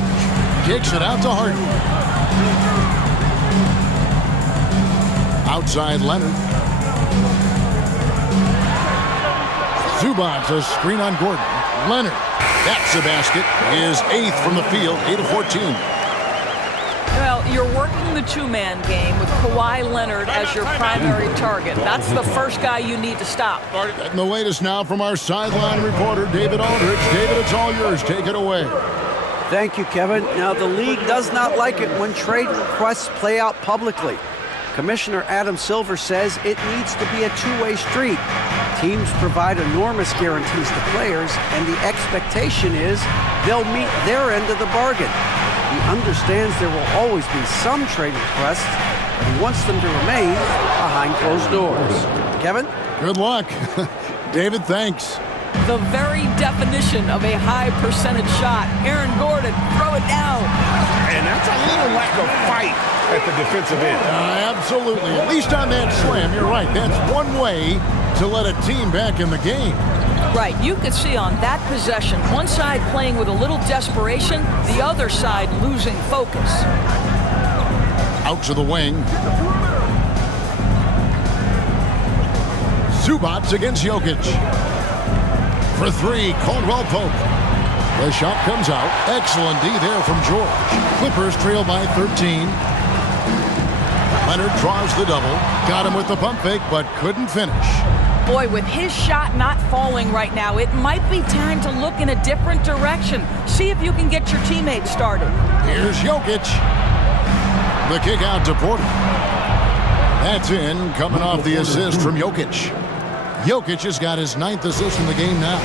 Kicks it out to Harden. Outside Leonard. Zubac, a screen on Gordon. Leonard, that's a basket. His 8th from the field, 8 of 14. Well, you're working the two-man game with Kawhi Leonard as your primary target. That's the first guy you need to stop. And the latest now from our sideline reporter, David Aldridge. David, it's all yours. Take it away. Thank you, Kevin. Now, the league does not like it when trade requests play out publicly. Commissioner Adam Silver says it needs to be a two-way street. Teams provide enormous guarantees to players, and the expectation is they'll meet their end of the bargain. He understands there will always be some trade requests, but he wants them to remain behind closed doors. Kevin? Good luck. David, thanks. The very definition of a high percentage shot. Aaron Gordon, throw it down. And that's a little lack of fight at the defensive end. Absolutely. At least on that slam, you're right. That's one way to let a team back in the game. Right, you could see on that possession, one side playing with a little desperation, the other side losing focus. Out to the wing. Zubats against Jokic. For three, Caldwell Pope. The shot comes out. Excellent D there from George. Clippers trail by 13. Leonard draws the double. Got him with the pump fake, but couldn't finish. Boy, with his shot not falling right now, it might be time to look in a different direction. See if you can get your teammates started. Here's Jokic. The kick out to Porter. That's in, coming off the assist from Jokic. Jokic has got his 9th assist in the game now.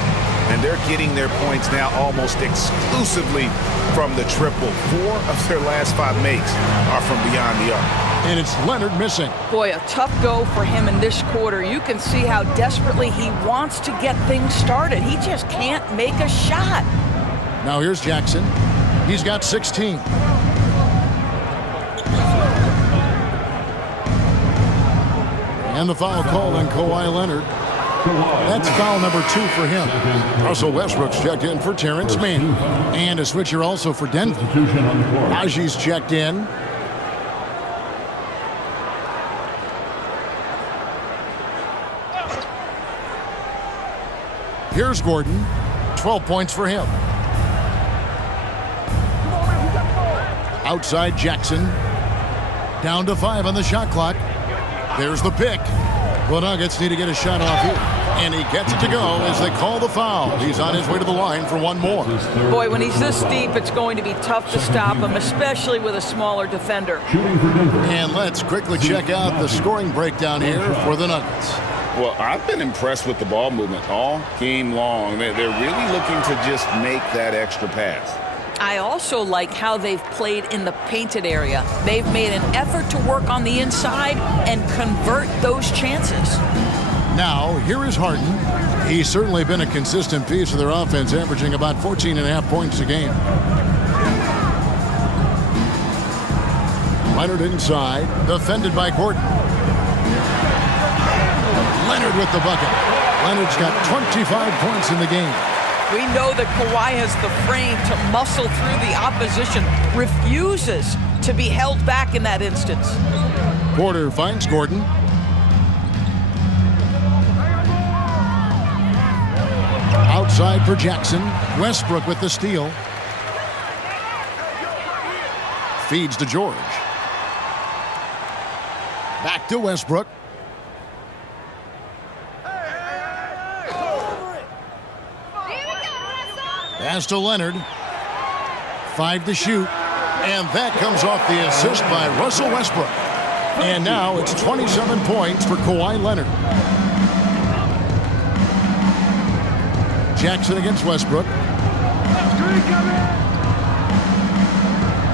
And they're getting their points now almost exclusively from the triple. 4 of their last 5 makes are from beyond the arc. And it's Leonard missing. Boy, a tough go for him in this quarter. You can see how desperately he wants to get things started. He just can't make a shot. Now here's Jackson. He's got 16. And the foul called on Kawhi Leonard. That's foul number 2 for him. Russell Westbrook's checked in for Terrence Mann. And a switcher also for Denver. Raji's checked in. Here's Gordon. 12 points for him. Outside Jackson. Down to 5 on the shot clock. There's the pick. The Nuggets need to get a shot off here. And he gets it to go as they call the foul. He's on his way to the line for one more. Boy, when he's this deep, it's going to be tough to stop him, especially with a smaller defender. And let's quickly check out the scoring breakdown here for the Nuggets. Well, I've been impressed with the ball movement all game long. They're really looking to just make that extra pass. I also like how they've played in the painted area. They've made an effort to work on the inside and convert those chances. Now, here is Harden. He's certainly been a consistent piece of their offense, averaging about 14.5 points a game. Leonard inside, defended by Gordon. Leonard with the bucket. Leonard's got 25 points in the game. We know that Kawhi has the frame to muscle through the opposition, refuses to be held back in that instance. Porter finds Gordon. Outside for Jackson. Westbrook with the steal. Feeds to George. Back to Westbrook. Pass to Leonard. 5 to shoot. And that comes off the assist by Russell Westbrook. And now it's 27 points for Kawhi Leonard. Jackson against Westbrook.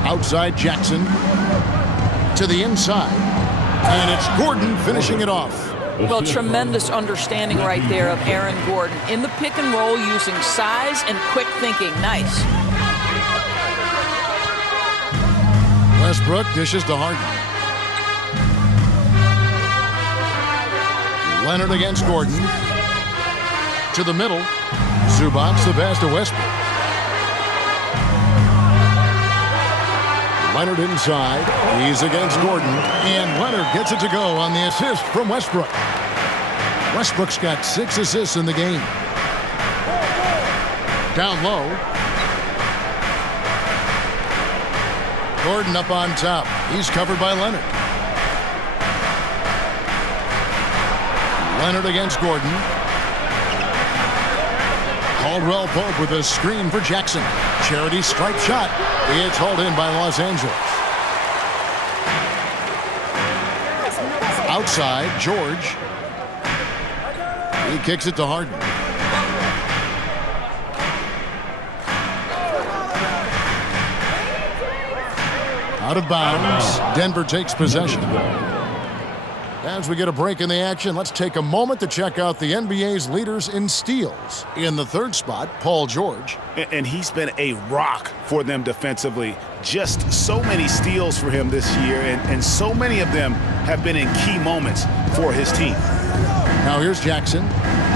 Outside Jackson. To the inside. And it's Gordon finishing it off. Well, tremendous understanding right there of Aaron Gordon. In the pick and roll, using size and quick thinking. Nice. Westbrook dishes to Harden. Leonard against Gordon. To the middle. Zubats the pass to Westbrook. Leonard inside. He's against Gordon. And Leonard gets it to go on the assist from Westbrook. Westbrook's got 6 assists in the game. Down low. Gordon up on top. He's covered by Leonard. Leonard against Gordon. Caldwell Pope with a screen for Jackson. Charity stripe shot. It's hauled in by Los Angeles. Outside, George. He kicks it to Harden. Out of bounds. Denver takes possession. As we get a break in the action, let's take a moment to check out the NBA's leaders in steals. In the 3rd spot, Paul George. And he's been a rock for them defensively. Just so many steals for him this year, and so many of them have been in key moments for his team. Now here's Jackson.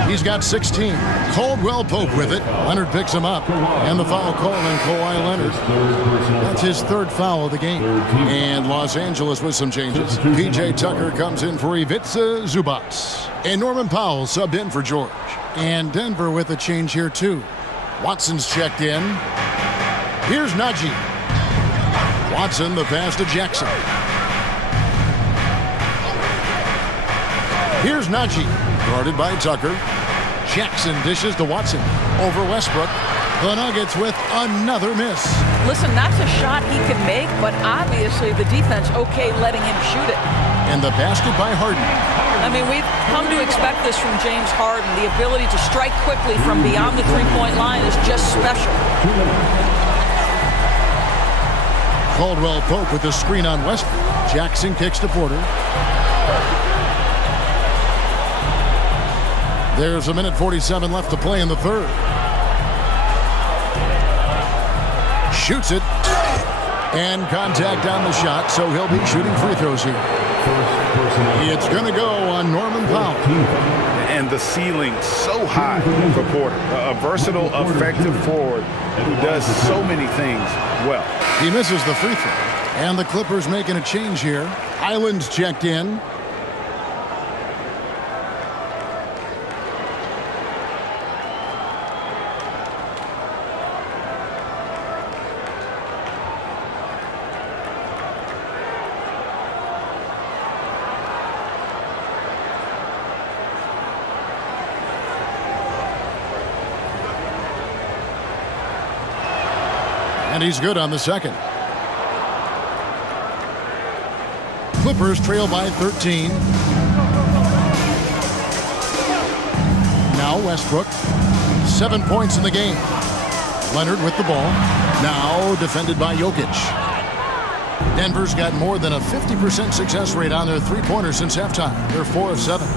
He's got 16. Caldwell Pope with it. Leonard picks him up. And the foul call on Kawhi Leonard. That's his third foul of the game. And Los Angeles with some changes. P.J. Tucker comes in for Ivica Zubac. And Norman Powell subbed in for George. And Denver with a change here too. Watson's checked in. Here's Najee. Watson, the pass to Jackson. Here's Najee, guarded by Tucker. Jackson dishes to Watson. Over Westbrook. The Nuggets with another miss. Listen, that's a shot he can make, but obviously the defense okay letting him shoot it. And the basket by Harden. I mean, we've come to expect this from James Harden. The ability to strike quickly from beyond the three-point line is just special. Caldwell Pope with the screen on Westbrook. Jackson kicks to Porter. There's a minute 47 left to play in the third. Shoots it. And contact on the shot, so he'll be shooting free throws here. It's going to go on Norman Powell. And the ceiling so high for Porter. A versatile, effective forward who does so many things well. He misses the free throw. And the Clippers making a change here. Island's checked in. And he's good on the second. Clippers trail by 13. Now Westbrook. 7 points in the game. Leonard with the ball. Now defended by Jokic. Denver's got more than a 50% success rate on their three-pointers since halftime. They're 4 of 7.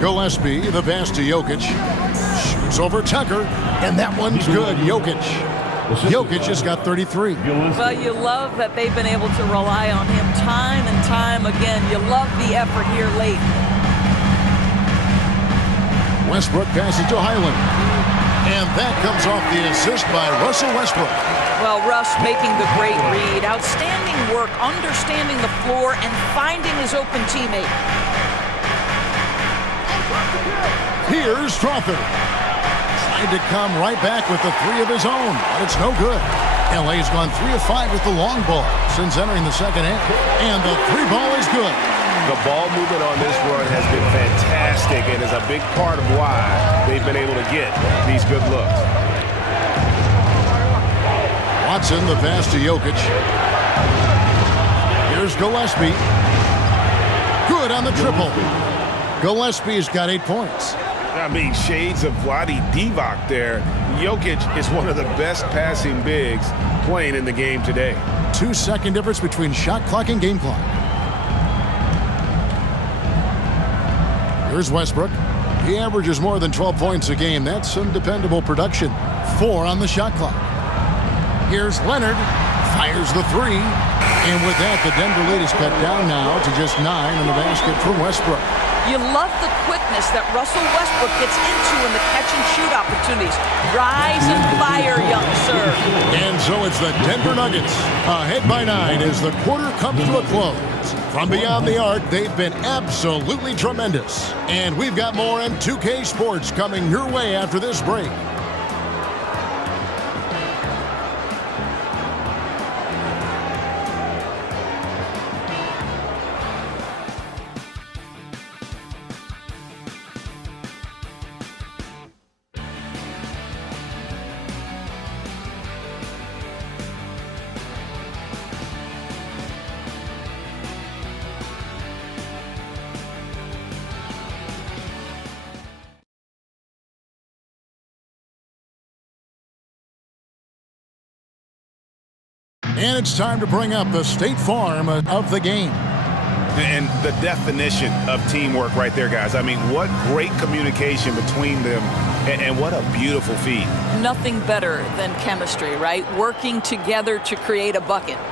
Gillespie, the pass to Jokic. Shoots over Tucker, and that one's good. Jokic has got 33. Well, you love that they've been able to rely on him time and time again. You love the effort here late. Westbrook passes to Highland. And that comes off the assist by Russell Westbrook. Well, Russ making the great read. Outstanding work, understanding the floor, and finding his open teammate. Here's Strawther. Tried to come right back with the three of his own, but it's no good. LA's gone 3 of 5 with the long ball since entering the second half. And the three ball is good. The ball movement on this run has been fantastic and is a big part of why they've been able to get these good looks. Watson, the pass to Jokic. Here's Gillespie. Good on the triple. Gillespie's got 8 points. I mean, shades of Vlade Divac there. Jokic is one of the best passing bigs playing in the game today. 2-second difference between shot clock and game clock. Here's Westbrook. He averages more than 12 points a game. That's some dependable production. 4 on the shot clock. Here's Leonard. Fires the three. And with that, the Denver lead is cut down now to just 9 in the basket from Westbrook. You love the quickness that Russell Westbrook gets into in the catch-and-shoot opportunities. Rise and fire, young sir. And so it's the Denver Nuggets ahead by 9 as the quarter comes to a close. From beyond the arc, they've been absolutely tremendous. And we've got more M2K Sports coming your way after this break. And it's time to bring up the State Farm of the game. And the definition of teamwork right there, guys. I mean, what great communication between them, and what a beautiful feat. Nothing better than chemistry, right? Working together to create a bucket. All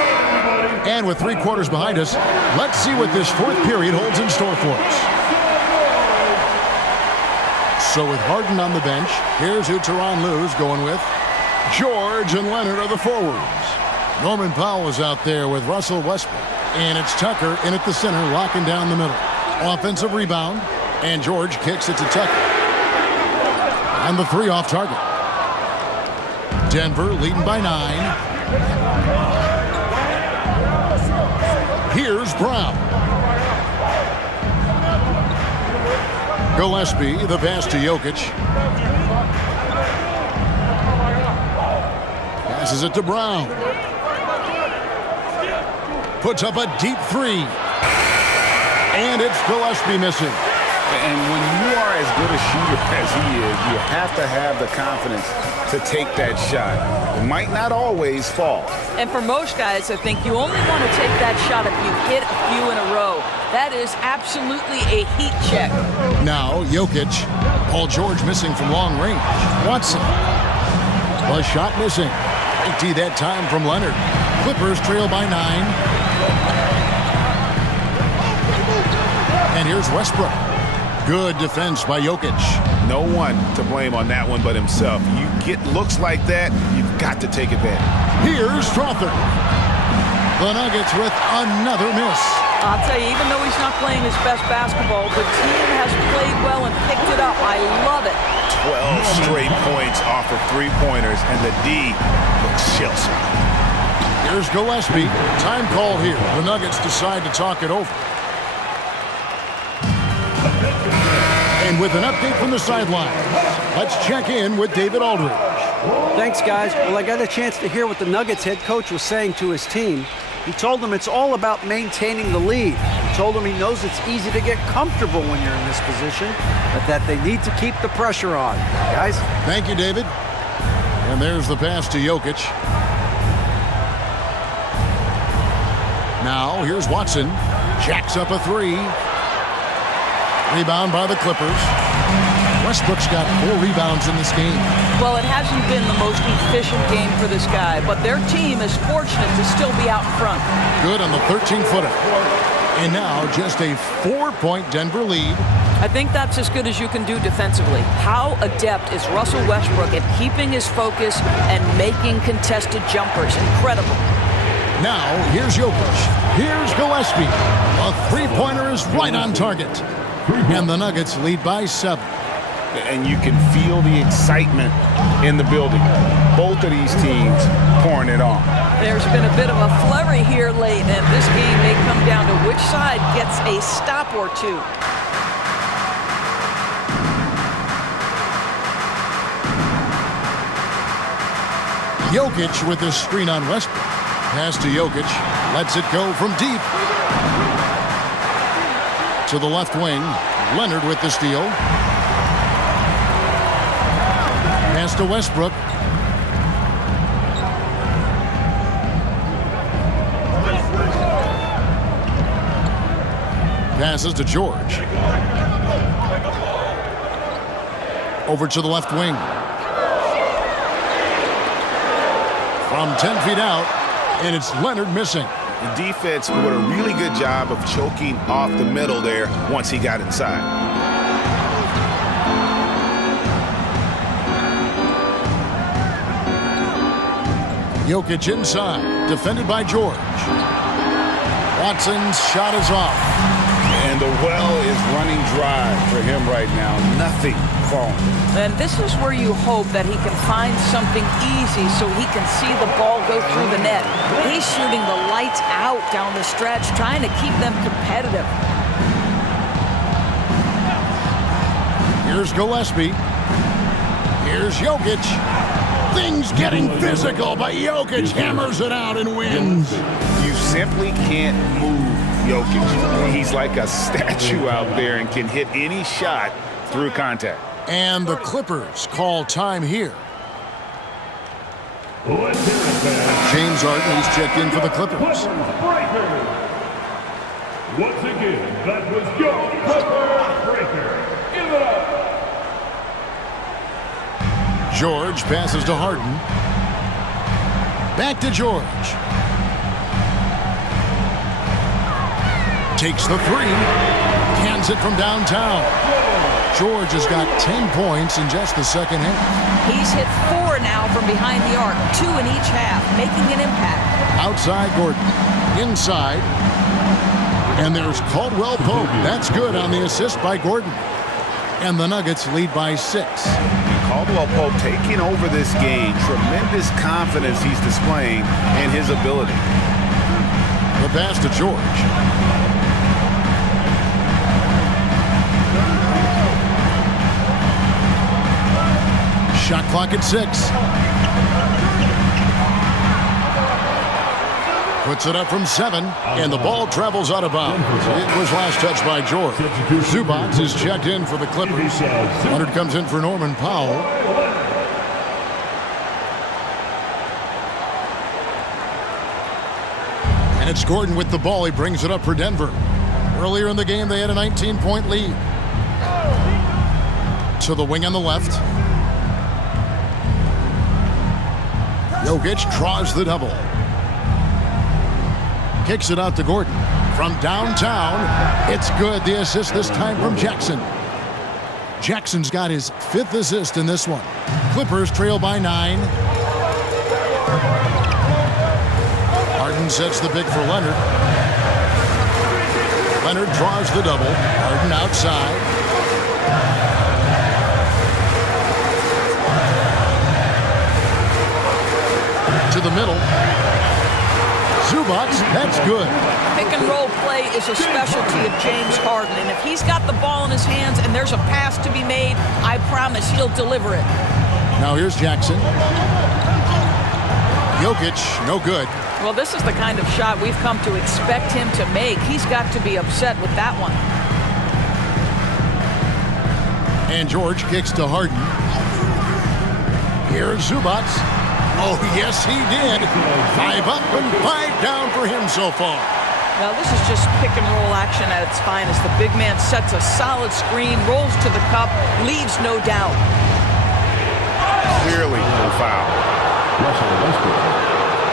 right, everybody, And with 3 quarters behind us, let's see what this 4th period holds in store for us. So with Harden on the bench, here's who Tyronn Lue's going with. George and Leonard are the forwards. Norman Powell is out there with Russell Westbrook. And it's Tucker in at the center, locking down the middle. Offensive rebound, and George kicks it to Tucker. And the 3 off target. Denver leading by 9. Here's Brown. Gillespie, the pass to Jokic. Passes it to Brown. Puts up a deep 3. And it's Gillespie missing. And when you are as good a shooter as he is, you have to have the confidence to take that shot. It might not always fall. And for most guys, I think you only want to take that shot if you've hit a few in a row. That is absolutely a heat check. Now, Jokic. Paul George missing from long range. Watson. The shot missing. Empty that time from Leonard. Clippers trail by 9. And here's Westbrook. Good defense by Jokic. No one to blame on that one but himself. You get looks like that, you've got to take advantage. Here's Strother. The Nuggets with another miss. I'll tell you, even though he's not playing his best basketball, the team has played well and picked it up. I love it. 12 straight points off of 3-pointers, and the D looks Chelsea. Here's Gillespie. Time called here. The Nuggets decide to talk it over. And with an update from the sidelines, let's check in with David Aldridge. Thanks, guys. Well, I got a chance to hear what the Nuggets head coach was saying to his team. He told them it's all about maintaining the lead. He told them he knows it's easy to get comfortable when you're in this position, but that they need to keep the pressure on. Guys? Thank you, David. And there's the pass to Jokic. Now, here's Watson. Jacks up a 3. Rebound by the Clippers. Westbrook's got 4 rebounds in this game. Well, it hasn't been the most efficient game for this guy, but their team is fortunate to still be out in front. Good on the 13-footer. And now just a 4-point Denver lead. I think that's as good as you can do defensively. How adept is Russell Westbrook at keeping his focus and making contested jumpers? Incredible. Now, here's Jokic. Here's Gillespie. A 3-pointer is right on target. And the Nuggets lead by 7. And you can feel the excitement in the building. Both of these teams pouring it on. There's been a bit of a flurry here late, and this game may come down to which side gets a stop or 2. Jokic with his screen on Westbrook. Pass to Jokic. Lets it go from deep. To the left wing. Leonard with the steal. Pass to Westbrook. Passes to George. Over to the left wing. From 10 feet out, and it's Leonard missing. The defense did a really good job of choking off the middle there once he got inside. Jokic inside, defended by George. Watson's shot is off. And the well is running dry for him right now. Nothing falling. And this is where you hope that he can find something easy so he can see the ball go through the net. He's shooting the lights out down the stretch, trying to keep them competitive. Here's Gillespie. Here's Jokic. Things getting physical, but Jokic hammers it out and wins. You simply can't move Jokic. He's like a statue out there and can hit any shot through contact. And the Clippers call time here. James Harden, he's checked in for the Clippers. Once again, that was your Clipper breaker. Give it up. George passes to Harden. Back to George. Takes the three. Cans it from downtown. George has got 10 points in just the second half. He's hit 4 now from behind the arc, 2 in each half, making an impact. Outside Gordon. Inside. And there's Caldwell Pope. That's good on the assist by Gordon. And the Nuggets lead by 6. Caldwell Pope taking over this game. Tremendous confidence he's displaying in his ability. The pass to George. Shot clock at 6. Puts it up from 7, and the ball travels out of bounds. It was last touched by George. Zubac is checked in for the Clippers. Leonard comes in for Norman Powell. And it's Gordon with the ball. He brings it up for Denver. Earlier in the game, they had a 19-point lead. To the wing on the left. Jokic draws the double. Kicks it out to Gordon. From downtown, it's good. The assist this time from Jackson. Jackson's got his 5th assist in this one. Clippers trail by 9. Harden sets the pick for Leonard. Leonard draws the double. Harden outside. To the middle. Zubac, that's good. Pick and roll play is a specialty of James Harden, and if he's got the ball in his hands and there's a pass to be made, I promise he'll deliver it. Now here's Jackson. Jokic, no good. Well, this is the kind of shot we've come to expect him to make. He's got to be upset with that one. And George kicks to Harden. Here's Zubac. Oh, yes, he did. 5 up and 5 down for him so far. Now, this is just pick and roll action at its finest. The big man sets a solid screen, rolls to the cup, leaves no doubt. Clearly no foul. Russell Westbrook,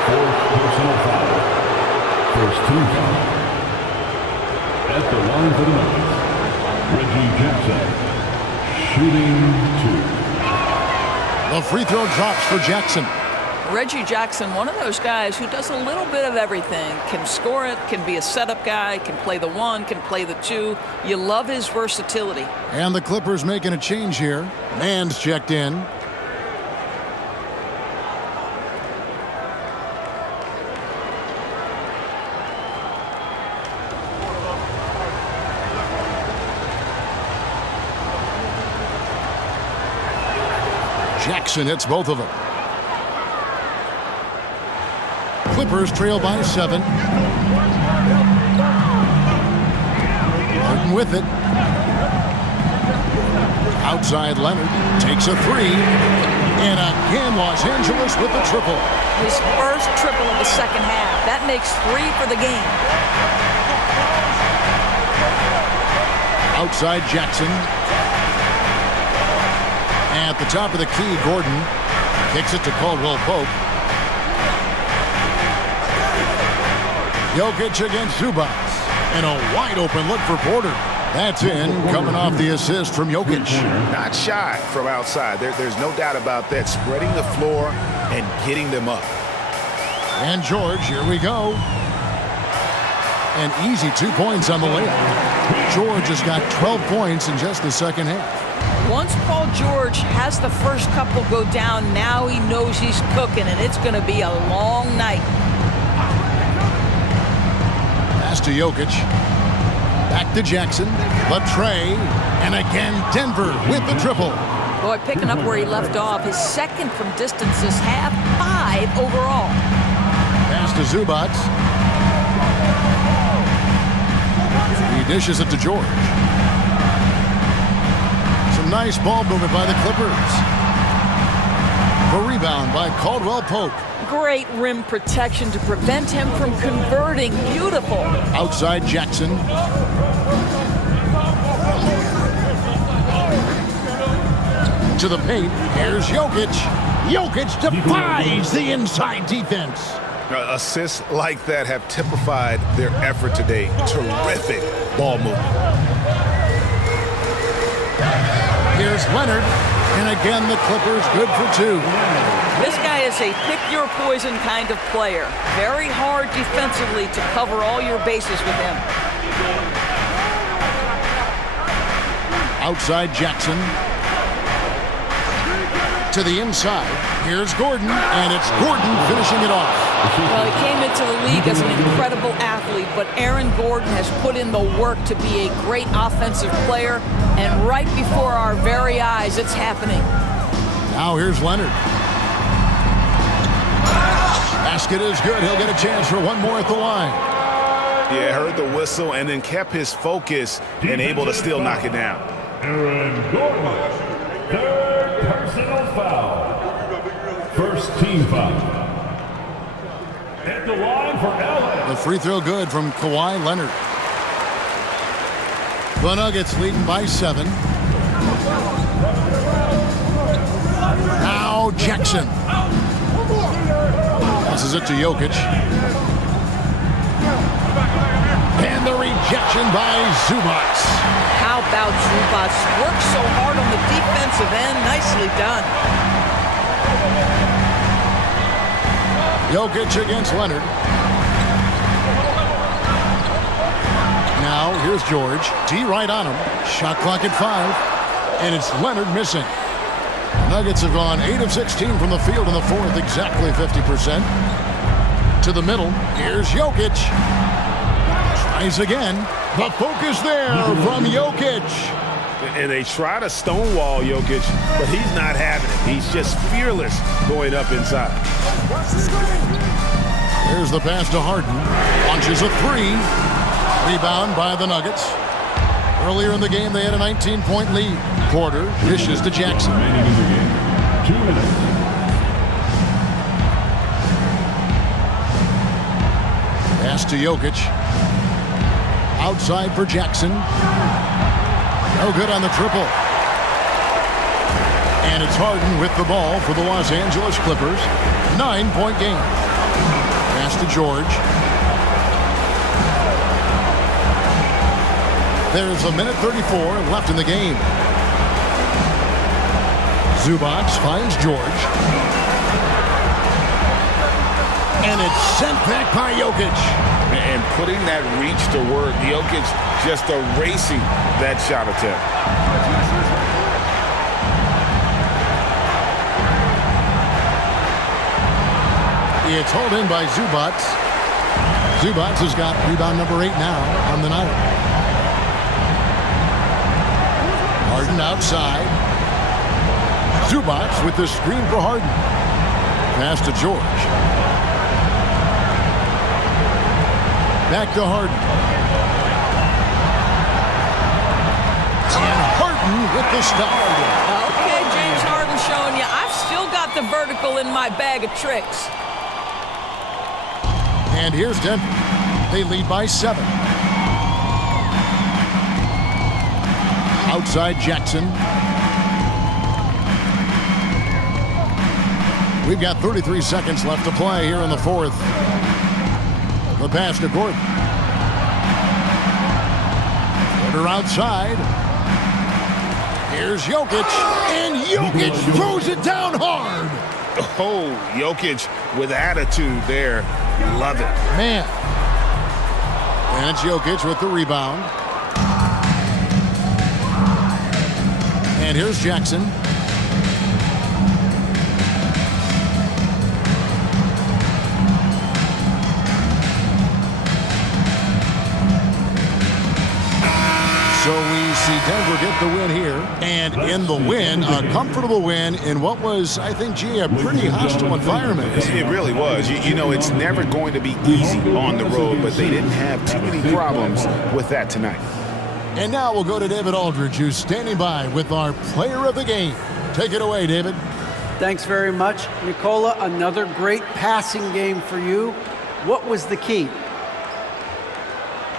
4th personal foul. First team foul. At the line for the Nuggets, Reggie Jackson, shooting 2. The free throw drops for Jackson. Reggie Jackson, one of those guys who does a little bit of everything. Can score it, can be a setup guy, can play the 1, can play the 2. You love his versatility. And the Clippers making a change here. Mann's checked in. Jackson hits both of them. Clippers trail by 7. Harden with it. Outside Leonard takes a 3. And again, Los Angeles with the triple. His first triple of the second half. That makes 3 for the game. Outside Jackson. At the top of the key, Gordon kicks it to Caldwell Pope. Jokic against Zubac. And a wide open look for Porter. That's in, coming off the assist from Jokic. Not shy from outside. There's no doubt about that. Spreading the floor and getting them up. And George, here we go. An easy 2 points on the layup. George has got 12 points in just the second half. Once Paul George has the first couple go down, now he knows he's cooking, and it's going to be a long night. Pass to Jokic. Back to Jackson. Latrey. And again, Denver with the triple. Boy, picking up where he left off. His second from distance this half, 5 overall. Pass to Zubac. He dishes it to George. Some nice ball movement by the Clippers. The rebound by Caldwell Pope. Great rim protection to prevent him from converting. Beautiful. Outside Jackson. To the paint. Here's Jokic. Jokic defies the inside defense. Assists like that have typified their effort today. Terrific ball movement. Here's Leonard, and again the Clippers good for 2. This guy is a pick-your-poison kind of player. Very hard defensively to cover all your bases with him. Outside Jackson. To the inside. Here's Gordon, and it's Gordon finishing it off. Well, he came into the league as an incredible athlete, but Aaron Gordon has put in the work to be a great offensive player, and right before our very eyes, it's happening. Now here's Leonard. Basket is good. He'll get a chance for one more at the line. Yeah, heard the whistle and then kept his focus and able to still knock it down. Aaron Gordon, third personal foul. First team foul. At the line for LA. The free throw good from Kawhi Leonard. The Nuggets leading by 7. Now Jackson. Passes it to Jokic. And the rejection by Zubac. How about Zubac? Worked so hard on the defensive end. Nicely done. Jokic against Leonard. Now here's George. D right on him. Shot clock at 5. And it's Leonard missing. Nuggets have gone 8 of 16 from the field in the fourth, exactly 50%. To the middle. Here's Jokic. Tries again. The focus there from Jokic. And they try to stonewall Jokic, but he's not having it. He's just fearless going up inside. There's the pass to Harden. Launches a 3. Rebound by the Nuggets. Earlier in the game, they had a 19-point lead. Porter dishes to Jackson. Remaining in the game, 2 minutes. Pass to Jokic. Outside for Jackson. No good on the triple. And it's Harden with the ball for the Los Angeles Clippers. 9-point game. Pass to George. There's a minute 34 left in the game. Zubac finds George. And it's sent back by Jokic. And putting that reach to work, Jokic just erasing that shot attempt. It's hauled in by Zubac. Zubac has got rebound number 8 now on the night. Harden outside. Zubac with the screen for Harden. Pass to George. Back to Harden. And Harden with the stop. Okay, James Harden showing you I've still got the vertical in my bag of tricks. And here's Denver. They lead by 7. Outside Jackson. We've got 33 seconds left to play here in the fourth. The pass to Gordon. Porter outside. Here's Jokic. And Jokic throws it down hard. Oh, Jokic with attitude there. Love it. Man. And it's Jokic with the rebound. And here's Jackson. So we see Denver get the win here. And in the win, a comfortable win in what was, I think, a pretty hostile environment. It really was. You know, it's never going to be easy on the road, but they didn't have too many problems with that tonight. And now we'll go to David Aldridge, who's standing by with our player of the game. Take it away, David. Thanks very much. Nicola, another great passing game for you. What was the key?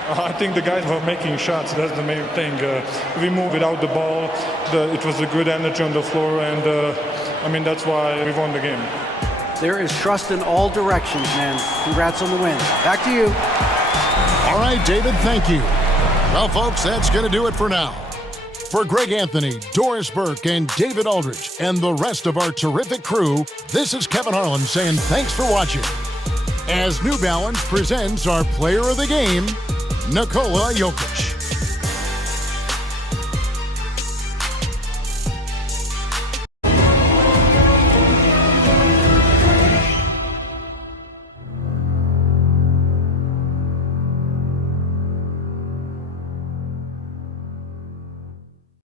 I think the guys were making shots. That's the main thing. We moved without the ball. It was a good energy on the floor, and I mean, that's why we won the game. There is trust in all directions, man. Congrats on the win. Back to you. All right, David, thank you. Well, folks, that's going to do it for now. For Greg Anthony, Doris Burke, and David Aldridge, and the rest of our terrific crew, this is Kevin Harlan saying thanks for watching. As New Balance presents our player of the game, Nikola Jokic.